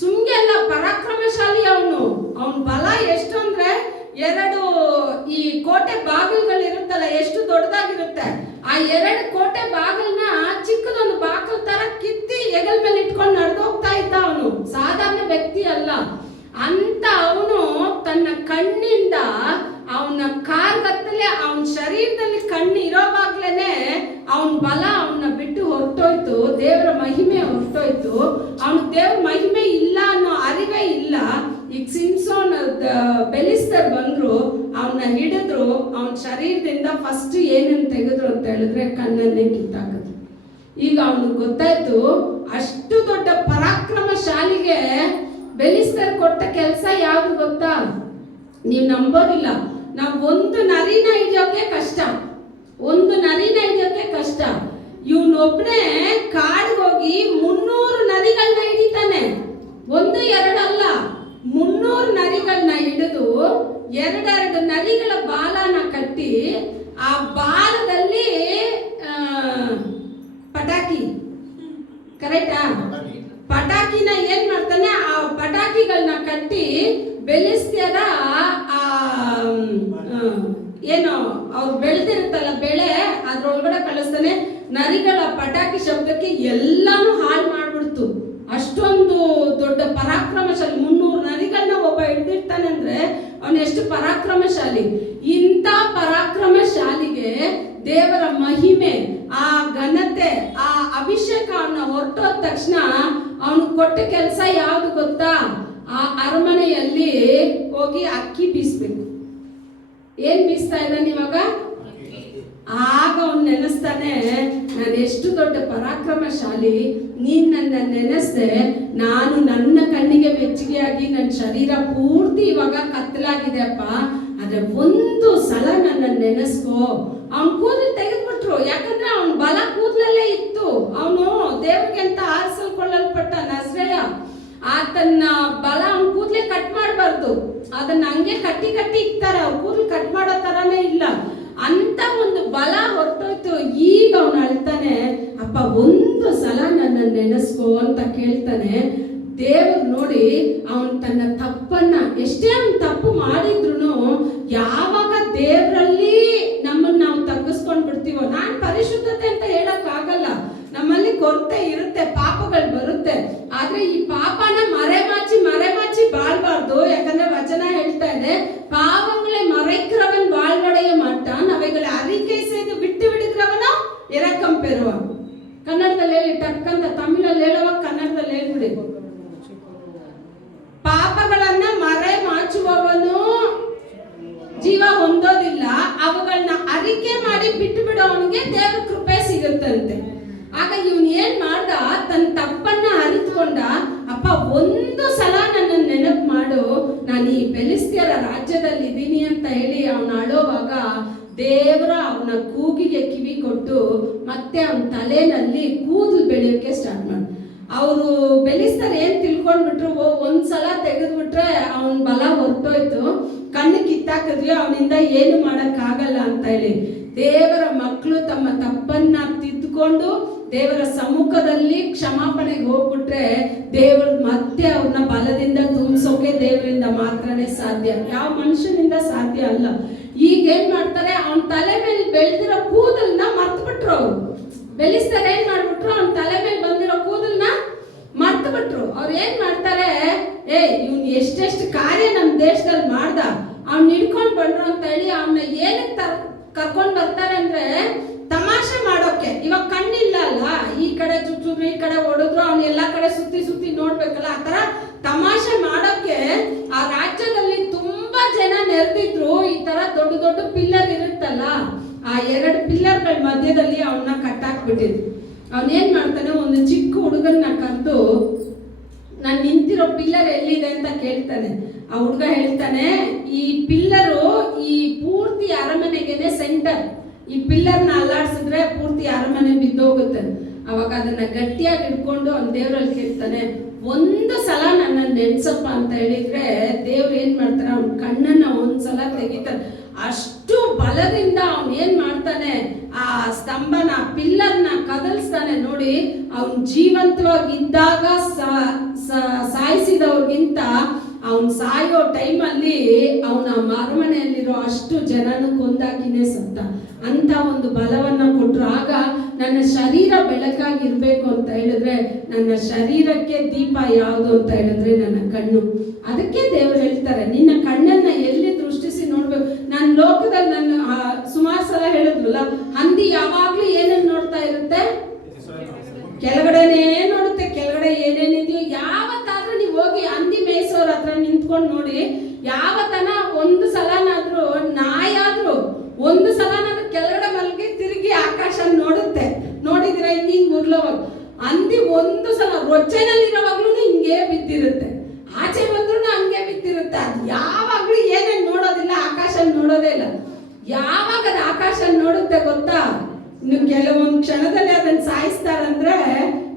ಸುಮ್ಗೆ ಅಲ್ಲ, ಪರಾಕ್ರಮಶಾಲಿ ಅವನು. ಅವನ ಬಲ ಎಷ್ಟು ಅಂದ್ರೆ, 2 ಈ ಕೋಟೆ ಬಾಗಿಲುಗಳಿರುತ್ತಲ್ಲ, ಎಷ್ಟು ದೊಡ್ಡದಾಗಿರುತ್ತೆ. ಆ 2 ಕೋಟೆ ಬಾಗಿಲನ್ನ ಚಿಕ್ಕದೊಂದು ಬಾಗಿಲು ತರ ಕಿತ್ತಿ ಹೆಗಲ ಮೇಲೆ ಇಟ್ಕೊಂಡು ನಡೆದೋಗ್ತಾ ಇದ್ದ ಅವನು. ಸಾಧಾರಣ ವ್ಯಕ್ತಿ ಅಲ್ಲ. ಅಂತ ಅವನು ತನ್ನ ಕಣ್ಣಿಂದ ಅವನ ಕಾರ್ಗತ್ತಲೆ ಅವನ ಶರೀರದಲ್ಲಿ ಕಣ್ಣು ಇರೋವಾಗ್ಲೇನೆ ಅವನ ಬಲ ಅವನ್ನ ಬಿಟ್ಟು ಹೊರಟೋಯ್ತು. ದೇವರ ಮಹಿಮೆ ಹೊರಟೋಯ್ತು. ಅವನು ದೇವ್ರ ಮಹಿಮೆ ಇಲ್ಲ ಅನ್ನೋ ಅರಿವೇ ಇಲ್ಲ. ಈಗ ಸಿಂಸೋನ್ ಬೆಲಿಸ್ತರ್ ಬಂದ್ರು, ಅವನ್ನ ಹಿಡಿದ್ರು. ಅವನ ಶರೀರದಿಂದ ಫಸ್ಟ್ ಏನೇನು ತೆಗೆದ್ರು ಅಂತ ಹೇಳಿದ್ರೆ ಕಣ್ಣನ್ನೇ ಕಿತ್ತಾಕಿದ್ರು. ಈಗ ಅವನಿಗೆ ಗೊತ್ತಾಯ್ತು, ಅಷ್ಟು ದೊಡ್ಡ ಪರಾಕ್ರಮಶಾಲಿಗೆ ಬೆಲಿಸ್ತರ್ ಕೊಟ್ಟ ಕೆಲಸ ಯಾವ್ದು ಗೊತ್ತಾ? ನೀವು ನಂಬೋದಿಲ್ಲ. ನಾವು ಒಂದು ನರಿನ ಹಿಡಿಯೋಕೆ ಕಷ್ಟ, ಇವನೊಬ್ಬನೇ ಕಾಡಿಗೋಗಿ 300 ನರಿಗಳನ್ನ ಹಿಡಿತಾನೆ. 1-2 ಅಲ್ಲ, 300 ನರಿಗಳನ್ನ ಹಿಡಿದು 2 ನರಿಗಳ ಬಾಲನ ಕಟ್ಟಿ ಆ ಬಾಲದಲ್ಲಿ ಪಟಾಕಿ, ಕರೆಕ್ಟಾ? ಪಟಾಕಿನ ಏನ್ ಮಾಡ್ತಾನೆ, ಆ ಪಟಾಕಿಗಳನ್ನ ಕಟ್ಟಿ ಬೆಲಿಸ್ತಿಯರ ಏನು ಅವ್ರು ಬೆಳೆದಿರುತ್ತಲ್ಲ ಬೆಳೆ, ಅದ್ರೊಳಗಡೆ ಕಳಿಸ್ತಾನೆ. ನರಿಗಳ ಪಟಾಕಿ ಶಬ್ದಕ್ಕೆ ಎಲ್ಲಾನು ಹಾಳು ಮಾಡ್ಬಿಡ್ತು. ಅಷ್ಟೊಂದು ದೊಡ್ಡ ಪರಾಕ್ರಮಶಾಲಿ. 300 ನರಿಗಳನ್ನ ಒಬ್ಬ ಹಿಡಿದಿರ್ತಾನೆ ಅಂದ್ರೆ ಅವನು ಎಷ್ಟು ಪರಾಕ್ರಮಶಾಲಿ. ಇಂಥ ಪರಾಕ್ರಮಶಾಲಿಗೆ ದೇವರ ಮಹಿಮೆ, ಆ ಘನತೆ, ಆ ಅಭಿಷೇಕ ಅವನ್ನ ಹೊರಟೋದ ತಕ್ಷಣ ಅವನು ಕೊಟ್ಟ ಕೆಲಸ ಯಾವ್ದು ಗೊತ್ತಾ? ಆ ಅರಮನೆಯಲ್ಲಿ ಹೋಗಿ ಅಕ್ಕಿ ಬೀಸ್ಬೇಕು. ಏನ್ ಬೀಸ್ತಾ ಇದ್ದಾನೆ ಇವಾಗ? ಆಗ ಅವನು ನೆನೆಸ್ತಾನೆ, ನಾನು ಎಷ್ಟು ದೊಡ್ಡ ಪರಾಕ್ರಮಶಾಲಿ, ನೀನ್ ನನ್ನ ನೆನೆಸ್ದೆ. ನಾನು ನನ್ನ ಕಣ್ಣಿಗೆ ಮೆಚ್ಚುಗೆಯಾಗಿ ನನ್ನ ಶರೀರ ಪೂರ್ತಿ ಇವಾಗ ಕತ್ತಲಾಗಿದೆ ಅಪ್ಪ, ಆದ್ರೆ ಒಂದು ಸಲ ನನ್ನ ನೆನೆಸ್ಕೋ. ಅವನ್ ಕೂದಲು ತೆಗೆದ್ಬಿಟ್ರು, ಯಾಕಂದ್ರೆ ಅವನ್ ಬಲ ಕೂದಲಲ್ಲೇ ಇತ್ತು. ಅವನು ದೇವ್ರಿಗೆ ಅದನ್ನ ಹಂಗೆ ಕಟ್ಟಿ ಕಟ್ಟಿ ಇಕ್ತಾರೆ, ಅವ್ರು ಕೂದಲು ಕಟ್ ಮಾಡೋ ತರಾನೇ ಇಲ್ಲ ಅಂತ ಒಂದು ಬಲ ಹೊರಟೋಯ್ತು. ಈಗ ಅವನು ಅಳ್ತಾನೆ, ಅಪ್ಪ ಒಂದು ಸಲ ನನ್ನ ನೆನೆಸ್ಕೋ ಅಂತ ಕೇಳ್ತಾನೆ. ದೇವರು ನೋಡಿ ಅವನು ತನ್ನ ತಪ್ಪನ್ನ, ಎಷ್ಟೇ ಅವನು ತಪ್ಪು ಮಾಡಿದ್ರು ಯಾವಾಗ ದೇವರಲ್ಲಿ ನಮ್ಮನ್ನ ನಾವು ತಗ್ಗಿಸ್ಕೊಂಡ್ ಬಿಡ್ತೀವೋ, ನಾನ್ ಪರಿಶುದ್ಧತೆ ಅಂತ ಹೇಳಕ್ ಆಗಲ್ಲ, ನಮ್ಮಲ್ಲಿ ಕೊರತೆ ಇರುತ್ತೆ, ಪಾಪಗಳು ಬರುತ್ತೆ. ಆದ್ರೆ ಈ ಪಾಪನ ಮರೆಮಾಚಿ ಬಾಳ್ಬಾರ್ದು. ಯಾಕಂದ್ರೆ ವಚನ ಹೇಳ್ತಾ ಇದೆ, பாவங்களை மறைக்கிறவன் வாழ்வடைய மாட்டான், அவைகளை அறிக்கை செய்து விட்டு விடுகிறவனோ இரக்கம் பெறுவான். ಕನ್ನಡದಲ್ಲಿ ಹೇಳಿ ಟಕ್ಕಂತ, ತಮಿಳಲ್ಲಿ ಹೇಳುವಾಗ ಕನ್ನಡದಲ್ಲಿ ಹೇಳ್ಬಿಡಿ. ಪಾಪಗಳನ್ನ ಮರೆಮಾಚುವವನು ಜೀವ ಹೊಂದೋದಿಲ್ಲ, ಅವುಗಳನ್ನ ಅರಿಕೆ ಮಾಡಿ ಬಿಟ್ಟು ಬಿಡೋವನಿಗೆ ದೇವ್ರ ಕೃಪೆ ಸಿಗುತ್ತಂತೆ. ಆಗ ಇವನ್ ಏನ್ ಮಾಡ್ದ, ತನ್ನ ತಪ್ಪನ್ನ ಅರಿತುಕೊಂಡ, ಅಪ್ಪ ಒಂದು ಸಲ ನನ್ನ ನೆನಪು ಮಾಡು, ನಾನು ಈ ಫೆಲಿಸ್ತಿಯರ ರಾಜ್ಯದಲ್ಲಿ ಇದ್ದೀನಿ ಅಂತ ಹೇಳಿ ಅವನ ಅಳೋವಾಗ ದೇವರ ಅವನ ಕೂಗಿಗೆ ಕಿವಿ ಕೊಟ್ಟು ಮತ್ತೆ ಅವನ ತಲೆನಲ್ಲಿ ಕೂದಲು ಬೆಳೆಯೋಕೆ ಸ್ಟಾರ್ಟ್ ಮಾಡ. ಅವರು ಬೆಲಿಸ್ತಾರೆ ಏನ್ ತಿಳ್ಕೊಂಡ್ಬಿಟ್ರು, ಒಂದ್ಸಲ ತೆಗೆದ್ಬಿಟ್ರೆ ಅವನ ಬಲ ಹೊರಟೋಯ್ತು, ಕಣ್ಣು ಕಿತ್ತಾಕಿದ್ವಿ, ಅವನಿಂದ ಏನು ಮಾಡಕ್ ಆಗಲ್ಲ ಅಂತ ಹೇಳಿ. ದೇವರ ಮಕ್ಕಳು ತಮ್ಮ ತಪ್ಪನ್ನ ತಿದ್ದುಕೊಂಡು ದೇವರ ಸಮ್ಮುಖದಲ್ಲಿ ಕ್ಷಮಾಪಣೆಗೆ ಹೋಗ್ಬಿಟ್ರೆ ದೇವರು ಮತ್ತೆ ಅವ್ರನ್ನ ಬಲದಿಂದ ತುಂಬಿಸೋಕೆ ದೇವರಿಂದ ಮಾತ್ರನೇ ಸಾಧ್ಯ, ಯಾವ ಮನುಷ್ಯನಿಂದ ಸಾಧ್ಯ ಅಲ್ಲ. ಈಗ ಏನ್ ಮಾಡ್ತಾರೆ, ಅವನ ತಲೆ ಮೇಲೆ ಬೆಳೆದಿರೋ ಕೂದಲ್ನ ಮರ್ತು ಬಿಟ್ರು. ಅವ್ರು ಬೆಲಿಸ್ತಾರೆ ಏನ್ ಮಾಡ್ಬಿಟ್ರು, ಅವನ ತಲೆ ಮೇಲೆ ಬಂದಿರೋ ಕೂದಲ್ನ ಮರ್ತು ಬಿಟ್ರು. ಅವ್ರು ಏನ್ ಮಾಡ್ತಾರೆ, ಇವ್ನು ಎಷ್ಟೆಷ್ಟು ಕಾರ್ಯ ನಮ್ಮ ದೇಶದಲ್ಲಿ ಮಾಡ್ದ, ಅವ್ನ ಹಿಡ್ಕೊಂಡ್ ಬಂದ್ರು ಅಂತ ಹೇಳಿ ಅವನ್ನ ಏನಕ್ಕೆ ಕರ್ಕೊಂಡ್ ಬರ್ತಾರೆ ಅಂದ್ರೆ ತಮಾಷೆ ಮಾಡೋಕೆ. ಇವಾಗ ಕಣ್ಣಿಲ್ಲ ಅಲ್ಲ, ಈ ಕಡೆ ಚುಚ್ಚುದ್ರು, ಈ ಕಡೆ ಹೊಡೆದ್ರು, ಅವ್ನ ಎಲ್ಲಾ ಕಡೆ ಸುತ್ತಿ ನೋಡ್ಬೇಕಲ್ಲ, ಆ ತರ ತಮಾಷೆ ಮಾಡೋಕೆ ಆ ರಾಜ್ಯದಲ್ಲಿ ತುಂಬಾ ಜನ ನೆರೆದಿದ್ರು. ಈ ತರ ದೊಡ್ಡ ಪಿಲ್ಲರ್ ಇರುತ್ತಲ್ಲ, ಆ 2 ಪಿಲ್ಲರ್ಗಳ ಮಧ್ಯದಲ್ಲಿ ಅವನ್ನ ಕಟ್ಟಾಕ್ಬಿಟ್ಟಿದ್ರು. ಅವನೇನ್ ಮಾಡ್ತಾನೆ, ಒಂದು ಚಿಕ್ಕ ಹುಡುಗನ್ನ ಕರೆದು ನಾನು ನಿಂತಿರೋ ಪಿಲ್ಲರ್ ಎಲ್ಲಿದೆ ಅಂತ ಕೇಳ್ತಾನೆ. ಆ ಹುಡುಗ ಹೇಳ್ತಾನೆ, ಈ ಪಿಲ್ಲರು ಈ ಪೂರ್ತಿ ಅರಮನೆಗೆನೆ ಸೆಂಟರ್, ಈ ಪಿಲ್ಲರ್ನ ಅಲ್ಲಾಡ್ಸಿದ್ರೆ ಪೂರ್ತಿ ಅರಮನೆ ಬಿದ್ದೋಗುತ್ತೆ. ಅವಾಗ ಅದನ್ನ ಗಟ್ಟಿಯಾಗಿ ಹಿಡ್ಕೊಂಡು ಅವ್ನ ದೇವರಲ್ಲಿ ಕೇಳ್ತಾನೆ, ಒಂದು ಸಲ ನನ್ನ ನೆನ್ಸಪ್ಪ ಅಂತ ಹೇಳಿದ್ರೆ ದೇವ್ರು ಏನ್ ಮಾಡ್ತಾರೆ, ಅವ್ನ ಕಣ್ಣನ್ನ ಒಂದ್ಸಲ ತೆಗಿತಾನೆ. ಅಷ್ಟು ಬಲದಿಂದ ಅವನ್ ಏನ್ ಮಾಡ್ತಾನೆ, ಆ ಸ್ತಂಭನ ಪಿಲ್ಲರ್ನ ಕದಲ್ಸ್ತಾನೆ. ನೋಡಿ, ಅವನ್ ಜೀವಂತವಾಗಿದ್ದಾಗ ಸಾಯಿಸಿದವ್ರಿಗಿಂತ ಅವನ್ ಸಾಯೋ ಟೈಮಲ್ಲಿ ಅವನ ಅರಮನೆಯಲ್ಲಿರೋ ಅಷ್ಟು ಜನನು ಕೊಂದಾಕಿನೇ ಸತ್ತ. ಅಂತ ಒಂದು ಬಲವನ್ನ ಕೊಟ್ರು. ಆಗ ನನ್ನ ಶರೀರ ಬೆಳಕಾಗಿರ್ಬೇಕು ಅಂತ ಹೇಳಿದ್ರೆ, ನನ್ನ ಶರೀರಕ್ಕೆ ದೀಪ ಯಾವುದು ಅಂತ ಹೇಳಿದ್ರೆ ನನ್ನ ಕಣ್ಣು. ಅದಕ್ಕೆ ದೇವರು ಹೇಳ್ತಾರೆ, ನಿನ್ನ ಕಣ್ಣನ್ನ ಎಲ್ಲಿ ದೃಷ್ಟಿಸಿ ನೋಡ್ಬೇಕು. ನಾನು ಲೋಕದಲ್ಲಿ ನನ್ನ ಸುಮಾರು ಸಲ ಹೇಳಿದ್ರಲ್ಲ, ಹಂದಿ ಯಾವಾಗ್ಲೂ ಏನನ್ನ ನೋಡ್ತಾ ಇರುತ್ತೆ, ಕೆಳಗಡೆನೇ ನೋಡುತ್ತೆ, ಕೆಳಗಡೆ ಏನೇನಿದೆಯೋ. ಯಾವತ್ತಾದ್ರೂ ನೀವು ಹೋಗಿ ಹಂದಿ ಮೇಯಿಸೋರ ಹತ್ರ ನಿಂತ್ಕೊಂಡು ನೋಡಿ, ಯಾವತ್ತನ ಒಂದು ಸಲನಾದ್ರೂ ನಾಯಾದ್ರೂ ಒಂದು ಸಲನಾದ್ರೂ ಕೆಳಗಡೆ ಮಲಗಿ ತಿರುಗಿ ಆಕಾಶ ನೋಡುತ್ತೆ, ನೋಡಿದ್ರೆ ಹಿಂಗ್ ಉರ್ಲೋವಾಗ. ಹಂದಿ ಒಂದು ಸಲ ರೊಚ್ಚೆನಲ್ಲಿರೋವಾಗ್ಲೂ ಹಿಂಗೇ ಬಿದ್ದಿರುತ್ತೆ, ಆಚೆ ಬಂದ್ರೂ ಹಂಗೆ ಬಿದ್ದಿರುತ್ತೆ. ಅದು ಯಾವಾಗ್ಲೂ ಏನೇನು ನೋಡೋದಿಲ್ಲ, ಆಕಾಶ ನೋಡೋದೇ ಇಲ್ಲ. ಯಾವಾಗ ಅದು ಆಕಾಶ ನೋಡುತ್ತೆ ಗೊತ್ತಾ, ಇನ್ನು ಕೆಲವೊಂದು ಕ್ಷಣದಲ್ಲಿ ಅದನ್ನ ಸಾಯಿಸ್ತಾರಂದ್ರೆ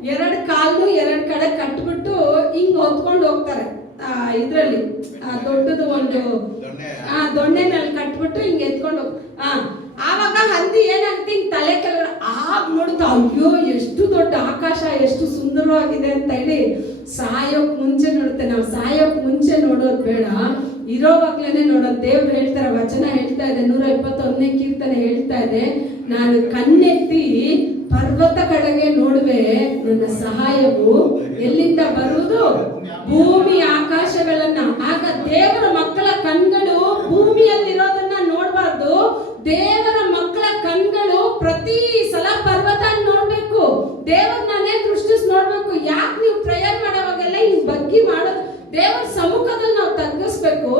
2 ಕಾಲು 2 ಕಡೆ ಕಟ್ಬಿಟ್ಟು ಹಿಂಗ್ ಹೊತ್ಕೊಂಡು ಹೋಗ್ತಾರೆ. ಇದ್ರಲ್ಲಿ ದೊಡ್ಡದು ಒಂದು ದೊಣ್ಣೆನಲ್ಲಿ ಕಟ್ಬಿಟ್ಟು ಹಿಂಗ್ ಎತ್ಕೊಂಡು ಆವಾಗ ಹಂದಿ ಏನಾಗುತ್ತೆ, ಹಿಂಗ್ ತಲೆ ಕೆಳಗಡೆ ಆಗ ನೋಡುತ್ತಾ, ಅಯ್ಯೋ ಎಷ್ಟು ದೊಡ್ಡ ಆಕಾಶ, ಎಷ್ಟು ಸುಂದರವಾಗಿದೆ ಅಂತ ಹೇಳಿ ಸಾಯೋಕ್ ಮುಂಚೆ ನೋಡುತ್ತೆ. ನಾವು ಸಾಯೋಕ್ ಮುಂಚೆ ನೋಡೋದು ಬೇಡ, ಇರೋವಾಗ್ಲೇನೆ ನೋಡೋದು. ದೇವ್ರು ಹೇಳ್ತಾರೆ, ವಚನ ಹೇಳ್ತಾ ಇದೆ, 121ನೇ ಕೀರ್ತನೆ ಹೇಳ್ತಾ ಇದೆ, ನಾನು ಕಣ್ಣೆತ್ತಿ ಪರ್ವತ ಕಡೆಗೆ ನೋಡುವೆ, ನನ್ನ ಸಹಾಯವು ಎಲ್ಲಿಂದ ಬರುವುದು, ಭೂಮಿ ಆಕಾಶಗಳನ್ನ. ಆಗ ದೇವರ ಮಕ್ಕಳ ಕಣ್ಗಳು ಭೂಮಿಯಲ್ಲಿರೋದನ್ನ ನೋಡ್ಬಾರ್ದು, ದೇವರ ಮಕ್ಕಳ ಕಣ್ಗಳು ಪ್ರತಿ ಸಲ ಪರ್ವತ ನೋಡ್ಬೇಕು, ದೇವರನ್ನೇ ದೃಷ್ಟಿಸಿ ನೋಡ್ಬೇಕು. ಯಾಕೆ ನೀವು ಪ್ರೇಯರ್ ಮಾಡೋವಾಗೆಲ್ಲ ಹಿಂಗ್ ಬಗ್ಗಿ ಮಾಡೋದು, ದೇವರ ಸಮ್ಮುಖದಲ್ಲಿ ನಾವು ತಗ್ಗಿಸ್ಬೇಕು.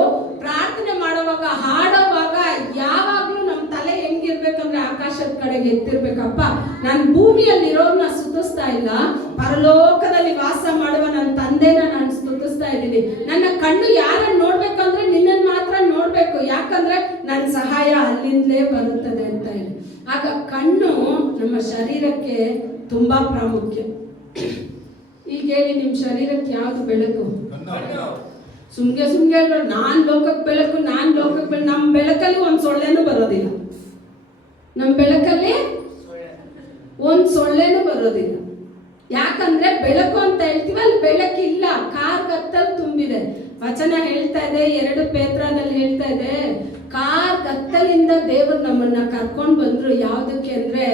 ಪ್ರಾರ್ಥನೆ ಮಾಡುವಾಗ, ಹಾಡುವಾಗ ಯಾವಾಗ್ಲೂ ನಮ್ಮ ತಲೆ ಹೆಂಗಿರ್ಬೇಕಂದ್ರೆ ಆಕಾಶದ ಕಡೆಗೆ ಎತ್ತಿರ್ಬೇಕಪ್ಪ. ನಾನು ಭೂಮಿಯಲ್ಲಿರೋರ್ನ ಸ್ತುತಿಸ್ತಾ ಇಲ್ಲ, ಪರಲೋಕದಲ್ಲಿ ವಾಸ ಮಾಡುವ ನನ್ನ ತಂದೆನ ನಾನು ಸ್ತುತಿಸ್ತಾ ಇದ್ದೀನಿ. ನನ್ನ ಕಣ್ಣು ಯಾರನ್ನ ನೋಡ್ಬೇಕಂದ್ರೆ ನಿನ್ನನ್ನು ಮಾತ್ರ ನೋಡ್ಬೇಕು, ಯಾಕಂದ್ರೆ ನನ್ನ ಸಹಾಯ ಅಲ್ಲಿಂದಲೇ ಬರುತ್ತದೆ ಅಂತ ಹೇಳಿ. ಆಗ ಕಣ್ಣು ನಮ್ಮ ಶರೀರಕ್ಕೆ ತುಂಬಾ ಪ್ರಾಮುಖ್ಯ. ಈಗ ಹೇಳಿ, ನಿಮ್ಮ ಶರೀರಕ್ಕೆ ಯಾವುದು ಬೆಳಕು? ಸುಮ್ಗೆ ಹೇಳ್ಬೇಡ, ನಾನ್ ಲೋಕಕ್ಕೆ ಬೆಳಕು, ನಮ್ಮ ಬೆಳಕಲ್ಲಿ ಒಂದ್ ಸೊಳ್ಳೆನೂ ಬರೋದಿಲ್ಲ. ನಮ್ಮ ಬೆಳಕಲ್ಲಿ ಒಂದ್ ಸೊಳ್ಳೆನೂ ಬರೋದಿಲ್ಲ. ಯಾಕಂದ್ರೆ ಬೆಳಕು ಅಂತ ಹೇಳ್ತೀವಿ, ಅಲ್ಲಿ ಬೆಳಕಿಲ್ಲ, ಕಾರ್ಗತ್ತಲು ತುಂಬಿದೆ. ವಚನ ಹೇಳ್ತಾ ಇದೆ, 2 ಪೇತ್ರದಲ್ಲಿ ಹೇಳ್ತಾ ಇದೆ, ಕಾರ್ಗತ್ತಲಿಂದ ದೇವರು ನಮ್ಮನ್ನ ಕರ್ಕೊಂಡು ಬಂದ್ರು. ಯಾವುದಕ್ಕೆ ಅಂದ್ರೆ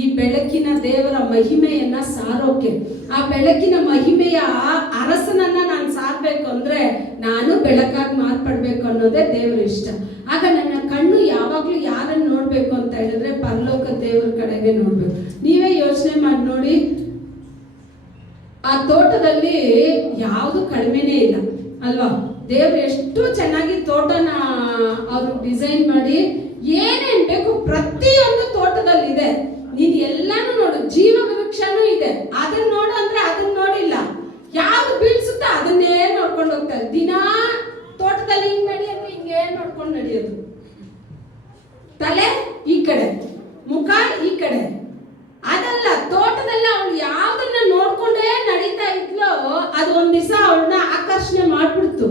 ಈ ಬೆಳಕಿನ ದೇವರ ಮಹಿಮೆಯನ್ನ ಸಾರೋಕೆ. ಆ ಬೆಳಕಿನ ಮಹಿಮೆಯ ಅರಸನನ್ನ ನಾನು ಸಾರ್ಬೇಕು ಅಂದ್ರೆ ನಾನು ಬೆಳಕಾಗಿ ಮಾರ್ಪಡ್ಬೇಕು ಅನ್ನೋದೇ ದೇವರ ಇಷ್ಟ. ಆಗ ನನ್ನ ಕಣ್ಣು ಯಾವಾಗ್ಲೂ ಯಾರನ್ನು ನೋಡ್ಬೇಕು ಅಂತ ಹೇಳಿದ್ರೆ ಪರಲೋಕ ದೇವರ ಕಡೆಗೆ ನೋಡ್ಬೇಕು. ನೀವೇ ಯೋಚನೆ ಮಾಡಿ ನೋಡಿ, ಆ ತೋಟದಲ್ಲಿ ಯಾವುದು ಕಡಿಮೆನೇ ಇಲ್ಲ ಅಲ್ವಾ? ದೇವ್ರು ಎಷ್ಟು ಚೆನ್ನಾಗಿ ತೋಟನ ಅವರು ಡಿಸೈನ್ ಮಾಡಿ ಏನೇನ್ ಬೇಕು ಪ್ರತಿಯೊಂದು ತೋಟದಲ್ಲಿ ಇದೆ. ನೀನ್ ಎಲ್ಲಾನು ನೋಡು, ಜೀವ ವೃಕ್ಷನೂ ಇದೆ. ಅದನ್ನ ನೋಡು ಅಂದ್ರೆ ಅದನ್ನ ನೋಡಿಲ್ಲ, ಯಾವ್ದು ಬೀಳ್ಸುತ್ತ ಅದನ್ನೇ ನೋಡ್ಕೊಂಡು ಹೋಗ್ತಾರೆ. ದಿನಾ ತೋಟದಲ್ಲಿ ಹಿಂಗ್ ನಡೆಯೋದು, ಹಿಂಗೇ ನೋಡ್ಕೊಂಡು ನಡೆಯೋದು. ತಲೆ ಈ ಕಡೆ, ಮುಖ ಈ ಕಡೆ. ಅದಲ್ಲ, ತೋಟದಲ್ಲಿ ಅವಳು ಯಾವ್ದನ್ನ ನೋಡ್ಕೊಂಡೇ ನಡೀತಾ ಇದ್ಲೋ ಅದು ಒಂದ್ ದಿವಸ ಅವಳನ್ನ ಆಕರ್ಷಣೆ ಮಾಡ್ಬಿಡ್ತು.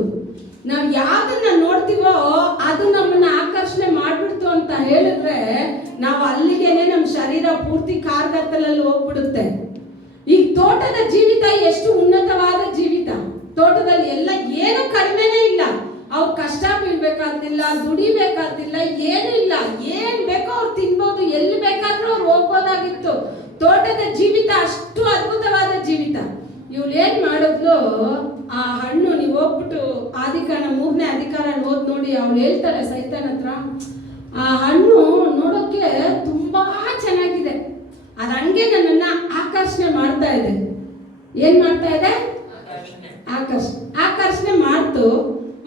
ನಾವ್ ಯಾವ್ದನ್ನ ನೋಡ್ತೀವೋ ಅದು ನಮ್ಮನ್ನ ಆಕರ್ಷಣೆ ಮಾಡ್ಬಿಡ್ತು ಅಂತ ಹೇಳಿದ್ರೆ ನಾವು ಅಲ್ಲಿಗೆನೆ ನಮ್ ಶರೀರ ಪೂರ್ತಿ ಕಾರ್ಗತ್ತಲಲ್ಲಿ ಹೋಗ್ಬಿಡುತ್ತೆ. ಈ ತೋಟದ ಜೀವಿತ ಎಷ್ಟು ಉನ್ನತವಾದ ಜೀವಿತ. ತೋಟದಲ್ಲಿ ಎಲ್ಲ ಏನು ಕಡಿಮೆನೇ ಇಲ್ಲ. ಅವ್ರು ಕಷ್ಟ ಬೀಳ್ಬೇಕಾದಿಲ್ಲ, ದುಡಿಬೇಕಾದಿಲ್ಲ, ಏನೂ ಇಲ್ಲ. ಏನ್ ಬೇಕೋ ಅವ್ರು ತಿನ್ಬೋದು, ಎಲ್ಲಿ ಬೇಕಾದ್ರೂ ಅವ್ರು ಹೋಗ್ಬೋದಾಗಿತ್ತು. ತೋಟದ ಜೀವಿತ ಅಷ್ಟು ಅದ್ಭುತವಾದ ಜೀವಿತ. ಇವ್ಳು ಏನ್ ಮಾಡಿದ್ಲು, ಆ ಹಣ್ಣು, ನೀವು ಹೋಗ್ಬಿಟ್ಟು ಆದಿಕಾಂಡ 3ನೇ ಅಧಿಕಾರ ಓದ್ ನೋಡಿ. ಅವ್ಳು ಹೇಳ್ತಾಳೆ ಸೈತಾನ್ ಹತ್ರ, ಆ ಹಣ್ಣು ನೋಡೋಕೆ ತುಂಬಾ ಚೆನ್ನಾಗಿದೆ, ಅದ್ ಹಂಗೆ ನನ್ನನ್ನ ಆಕರ್ಷಣೆ ಮಾಡ್ತಾ ಇದೆ. ಏನ್ ಮಾಡ್ತಾ ಇದೆ? ಆಕರ್ಷಣೆ ಮಾಡ್ತು.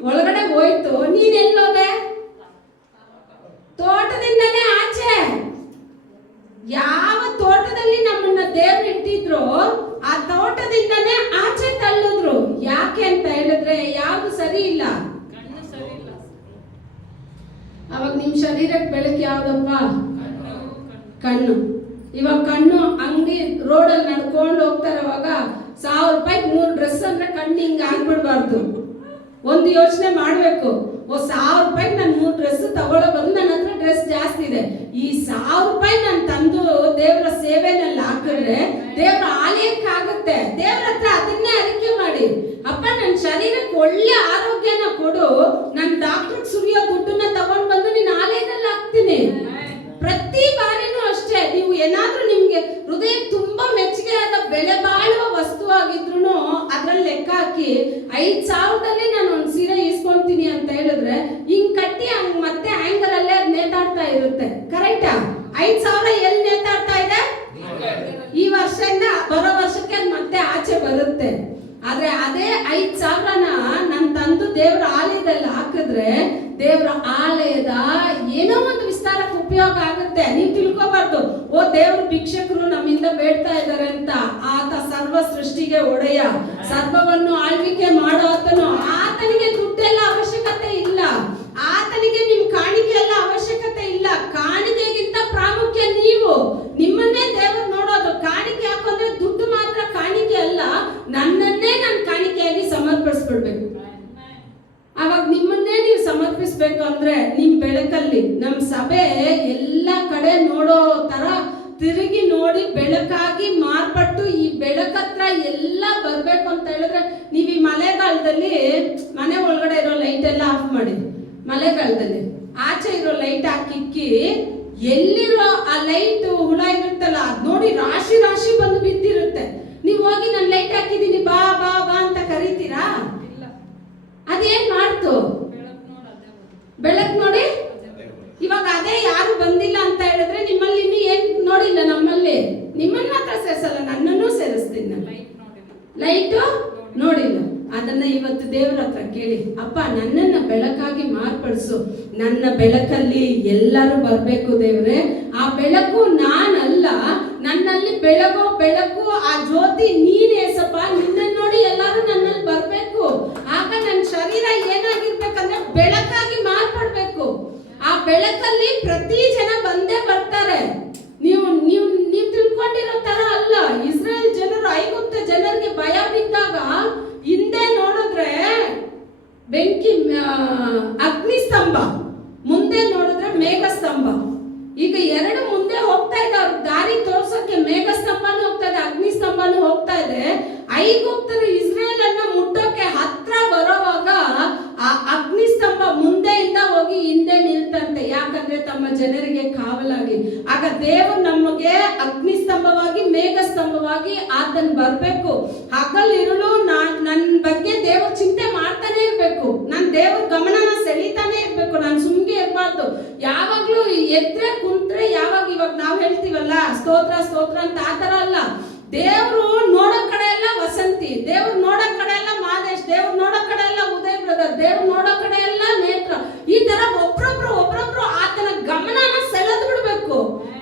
ಒಳಗಡೆ ಹೋಯ್ತು. ನೀನ್ ಎಲ್ಲೋದೆ? ತೋಟದಿಂದನೇ ಆಚೆ. ಯಾವ ತೋಟದಲ್ಲಿ ನಮ್ಮನ್ನ ದೇವ್ರು ಇಟ್ಟಿದ್ರು ಆ ತೋಟದಿಂದನೇ ಆಚೆ ತಳ್ಳಿದ್ರು. ಯಾಕೆ ಅಂತ ಹೇಳಿದ್ರೆ ಯಾವ್ದು ಸರಿ ಇಲ್ಲ, ಅವಾಗ ನಿಮ್ ಶರೀರಕ್ಕೆ ಬೆಳಕು ಯಾವ್ದಪ್ಪ? ಕಣ್ಣು. ಇವಾಗ ಕಣ್ಣು ಅಂಗಡಿ ರೋಡಲ್ಲಿ ನಡ್ಕೊಂಡು ಹೋಗ್ತಾರೆ, ಅವಾಗ 1000 ರೂಪಾಯಿಗೆ 3 ಡ್ರೆಸ್ ಅಂದ್ರೆ ಕಣ್ಣು ಹಿಂಗ ಆಗ್ಬಿಡ್ಬಾರ್ದು. ಒಂದು ಯೋಚನೆ ಮಾಡ್ಬೇಕು, 1000 ರೂಪಾಯಿಗೆ ನಾನು 3 ಡ್ರೆಸ್ ತಗೊಳ್ಳೋ ಬದಲು ನನ್ನ ಹತ್ರ ಡ್ರೆಸ್ ಜಾಸ್ತಿ ಇದೆ. ಈ 1000 ರೂಪಾಯಿ ನಾನು ತಂದು ದೇವರ ಸೇವೆನಲ್ಲಿ ಹಾಕಿದ್ರೆ ದೇವರ ಆಲಯಕ್ಕಾಗುತ್ತೆ. ದೇವರ ಹತ್ರ ಅದನ್ನೇ ಅರಿಕೆ ಮಾಡಿ, ಅಪ್ಪ ನನ್ನ ಶರೀರಕ್ಕೆ ಒಳ್ಳೆ ಆರೋಗ್ಯನ ಕೊಡು, ನನ್ನ ಡಾಕ್ಟರ್ಗೆ ಸುರಿಯೋ ದುಡ್ಡನ್ನ ತಗೊಂಡ್ ಬಂದು ನಿನ್ನ ಆಲಯದಲ್ಲಿ ಹಾಕ್ತೀನಿ. ಪ್ರತಿ ಬಾರಿನೂ ಅಷ್ಟೇ, ನೀವು ಏನಾದ್ರೂ ನಿಮ್ಗೆ ಹೃದಯ ತುಂಬಾ ಮೆಚ್ಚುಗೆ ಆದ ಬೆಲೆ ಬಾಳುವ ವಸ್ತು ಆಗಿದ್ರು ಅದ್ರಲ್ಲಿ ಲೆಕ್ಕ ಹಾಕಿ 5000ದಲ್ಲಿ ನಾನು ಒಂದು ಸೀರೆ ಇಸ್ಕೊಂತೀನಿ ಅಂತ ಹೇಳಿದ್ರೆ ಹಿಂಗ್ ಕಟ್ಟಿ ಹಂಗ್ ಮತ್ತೆ ಆಂಗರ್ ಅಲ್ಲೇ ಅದ್ ನೇತಾಡ್ತಾ ಇರುತ್ತೆ. ಕರೆಕ್ಟಾ? 5000 ಎಲ್ಲಿ ನೇತಾಡ್ತಾ ಇದೆ? ಈ ವರ್ಷದಿಂದ ಬರೋ ವರ್ಷಕ್ಕೆ ಅದ್ ಮತ್ತೆ ಆಚೆ ಬರುತ್ತೆ. ಆದ್ರೆ ಅದೇ 5000ನ ನಾನು ತಂದು ದೇವರ ಆಲಯದಲ್ಲಿ ಹಾಕಿದ್ರೆ ದೇವರ ಆಲಯದ ಏನೋ ಒಂದು ವಿಸ್ತಾರಕ್ಕೆ ಉಪಯೋಗ ಆಗುತ್ತೆ. ನೀವು ತಿಳ್ಕೋಬಾರ್ದು, ಓ ದೇವ್ರ ಭಿಕ್ಷಕರು ನಮ್ಮಿಂದ ಬೇಡ್ತಾ ಇದ್ದಾರೆ ಅಂತ. ಆತ ಸರ್ವ ಸೃಷ್ಟಿಗೆ ಒಡೆಯ, ಸರ್ವವನ್ನು ಆಳ್ವಿಕೆ ಮಾಡೋ ಆತನು. ಆತನಿಗೆ ದುಡ್ಡೆಲ್ಲ ಅವಶ್ಯಕತೆ ಇಲ್ಲ, ಆತನಿಗೆ ನಿಮ್ ಕಾಣಿಕೆ ಎಲ್ಲ ಅವಶ್ಯಕತೆ ಇಲ್ಲ. ಕಾಣಿಕೆಗಿಂತ ಪ್ರಾಮುಖ್ಯ ನೀವು. ನಿಮ್ಮನ್ನೇ ದೇವರು ನೋಡೋದು. ಕಾಣಿಕೆ ಹಾಕೊಂಡ್ರೆ ದುಡ್ಡು ಮಾತ್ರ ಕಾಣಿಕೆ ಅಲ್ಲ, ನನ್ನನ್ನೇ ನಾನು ಕಾಣಿಕೆಯಾಗಿ ಸಮರ್ಪಿಸ್ಬಿಡ್ಬೇಕು. ಅವಾಗ ನಿಮ್ಮನ್ನೇ ನೀವು ಸಮರ್ಪಿಸ್ಬೇಕು ಅಂದ್ರೆ ನಿಮ್ ಬೆಳಕಲ್ಲಿ ನಮ್ ಸಭೆ ಎಲ್ಲ ಕಡೆ ನೋಡೋ ತರ ತಿರುಗಿ ನೋಡಿ ಬೆಳಕಾಗಿ ಮಾರ್ಪಟ್ಟು ಈ ಬೆಳಕತ್ರ ಎಲ್ಲ ಬರ್ಬೇಕು ಅಂತ ಹೇಳಿದ್ರೆ ನೀವ್ ಈ ಮಳೆಗಾಲದಲ್ಲಿ ಮನೆ ಒಳಗಡೆ ಇರೋ ಲೈಟ್ ಎಲ್ಲ ಆಫ್ ಮಾಡಿ, ಮಳೆಗಾಲದಲ್ಲಿ ಆಚೆ ಇರೋ ಲೈಟ್ ಹಾಕಿಕ್ಕಿ ಎಲ್ಲಿರೋ ಆ ಲೈಟ್ ಹುಳ ಇರುತ್ತಲ್ಲ ಅದ್ ನೋಡಿ ರಾಶಿ ರಾಶಿ ಬಂದು ಬಿದ್ದಿರುತ್ತೆ. ನೀವ್ ಹೋಗಿ ನಾನು ಲೈಟ್ ಹಾಕಿದೀನಿ ಬಾ ಬಾ ಬಾ ಅಂತ ಕರೀತೀರಾ? ಅದೇನ್ ಮಾಡ್ತು? ಬೆಳಕ್ ನೋಡಿ. ಇವಾಗ ಅದೇ ಯಾರು ಬಂದಿಲ್ಲ ಅಂತ ಹೇಳಿದ್ರೆ ನಿಮ್ಮಲ್ಲಿ ಇನ್ನು ಏನ್ ನೋಡಿಲ್ಲ. ನಮ್ಮಲ್ಲಿ ನಿಮ್ಮನ್ನ ಮಾತ್ರ ಸೇರಿಸಲ್ಲ, ನನ್ನನ್ನು ಸೇರಿಸ್ತೀನಿ. ಲೈಟ್ ನೋಡಿಲ್ಲ. ಅದನ್ನ ಇವತ್ತು ದೇವರ ಹತ್ರ ಕೇಳಿ, ಅಪ್ಪ ನನ್ನನ್ನ ಬೆಳಕಾಗಿ ಮಾರ್ಪಡಿಸು, ನನ್ನ ಬೆಳಕಲ್ಲಿ ಎಲ್ಲರೂ ಬರ್ಬೇಕು ದೇವ್ರೆ. ಆ ಬೆಳಕು ನಾನಲ್ಲ, ನನ್ನಲ್ಲಿ ಬೆಳಗೋ ಬೆಳಕು ಆ ಜ್ಯೋತಿ ನೀನೇಸಪ್ಪ. ನಿನ್ನ ನೋಡಿ ಎಲ್ಲರೂ ನನ್ನಲ್ಲಿ ಬರ್ಬೇಕು. ಆಗ ನನ್ನ ಶರೀರ ಏನಾಗಿರ್ಬೇಕಂದ್ರೆ ಬೆಳಕಾಗಿ ಮಾರ್ಪಡ್ಬೇಕು. ಆ ಬೆಳಕಲ್ಲಿ ಪ್ರತಿ ಜನ ಬಂದೇ ಬರ್ತಾರೆ. ನೀವು ನೀವು ನೀವು ತಿಳ್ಕೊಂಡಿರೋ ತರ ಅಲ್ಲ. ಇಸ್ರೇಲ್ ಜನರು ಐಗುಪ್ತ ಜನರಿಗೆ ಭಯ ಬಿದ್ದಾಗ ಹಿಂದೆ ನೋಡಿದ್ರೆ ಅಗ್ನಿಸ್ತಂಭ, ಮುಂದೆ ನೋಡಿದ್ರೆ ಮೇಘಸ್ತಂಭ. ಈಗ ಎರಡು ಮುಂದೆ ಹೋಗ್ತಾ ಇದೆ, ಅವ್ರ ದಾರಿ ತೋರ್ಸಕ್ಕೆ ಮೇಘಸ್ತಂಭನೂ ಹೋಗ್ತಾ ಇದೆ, ಅಗ್ನಿಸ್ತಂಭನೂ ಹೋಗ್ತಾ ಇದೆ. ಐಗುಪ್ತರು ಇಸ್ರೇಲ್ ಅನ್ನ ಮುಟ್ಟೋಕೆ ಹತ್ರ ಬರೋವಾಗ ಆ ಅಗ್ನಿಸ್ತಂಭ ಮುಂದೆಯಿಂದ ಹೋಗಿ ಹಿಂದೆ ನಿಲ್ತಂತೆ, ಯಾಕಂದ್ರೆ ತಮ್ಮ ಜನರಿಗೆ ಕಾವಲಾಗಿ. ಆಗ ದೇವರು ನಮಗೆ ಅಗ್ನಿಸ್ತಂಭವಾಗಿ ಮೇಘಸ್ತಂಭವಾಗಿ ಆತನ ಬರ್ಬೇಕು. ಹಗಲಿರುಳು ನನ್ನ ಬಗ್ಗೆ ದೇವ್ರ ಚಿಂತೆ ಮಾಡ್ತಾನೆ ಇರ್ಬೇಕು, ನನ್ನ ದೇವ್ರ ಗಮನನ ಸೆಳೀತಾನೆ ಇರ್ಬೇಕು, ನಾನು ಸುಮ್ಗೆ ಇರಬಾರ್ದು. ಯಾವಾಗ್ಲೂ ಎದ್ರೆ ಕುಂತ್ರೆ ಯಾವಾಗ ಇವಾಗ ನಾವು ಹೇಳ್ತೀವಲ್ಲ ಸ್ತೋತ್ರ ಸ್ತೋತ್ರ ಅಂತ, ಆ ತರ ಅಲ್ಲ. ದೇವ್ರು ನೋಡೋ ಕಡೆ ಎಲ್ಲ ವಸಂತಿ, ದೇವ್ರು ನೋಡೋ ಕಡೆ ಎಲ್ಲ ಮಾದೇಶ್, ದೇವ್ರು ನೋಡೋ ಕಡೆ ಎಲ್ಲ ಉದಯ್ ಬ್ರದರ್, ದೇವ್ರು ನೋಡೋ ಕಡೆ ಎಲ್ಲ ನೇತ್ರ. ಈ ತರ ಒಬ್ರೊಬ್ರು ಆತನ ಗಮನನ ಸೆಳೆದು ಬಿಡ್ಬೇಕು.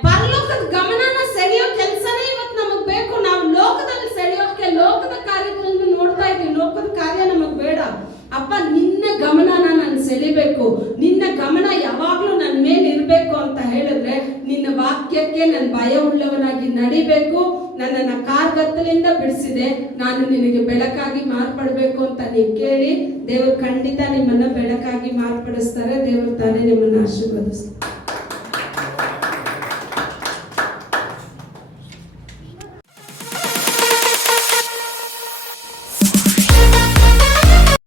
ಪರಲೋಕದ ಗಮನನ ಸೆಳೆಯೋ ಕೆಲಸನೇ ಇವತ್ತು ನಮಗ್ ಬೇಕು. ನಾವು ಲೋಕದಲ್ಲಿ ಸೆಳೆಯೋಕೆ ಲೋಕದ ಕಾರ್ಯಗಳನ್ನು ನೋಡ್ತಾ ಇದ್ದೀವಿ, ಲೋಕದ ಕಾರ್ಯ ನಮಗ್ ಬೇಡ. ಅಪ್ಪ, ನಿನ್ನ ಗಮನನ ನಾನು ಸೆಳಿಬೇಕು, ನಿನ್ನ ಗಮನ ಯಾವಾಗ್ಲೂ ನನ್ನ ಮೇಲೆ ಇರಬೇಕು ಅಂತ ಹೇಳಿದ್ರೆ ನಿನ್ನ ವಾಕ್ಯಕ್ಕೆ ನಾನು ಭಯ ಉಳ್ಳವನಾಗಿ ನಡಿಬೇಕು. ನನ್ನನ್ನು ಕಾರ್ಗತ್ತಲಿಂದ ಬಿಡಿಸಿದೆ, ನಾನು ನಿನಗೆ ಬೆಳಕಾಗಿ ಮಾರ್ಪಡಬೇಕು ಅಂತ ನೀವು ಕೇಳಿ, ದೇವರು ಖಂಡಿತ ನಿಮ್ಮನ್ನ ಬೆಳಕಾಗಿ ಮಾರ್ಪಡಿಸ್ತಾರೆ. ದೇವರು ತಾನೇ ನಿಮ್ಮನ್ನ ಆಶೀರ್ವದಿಸ್ತಾರೆ.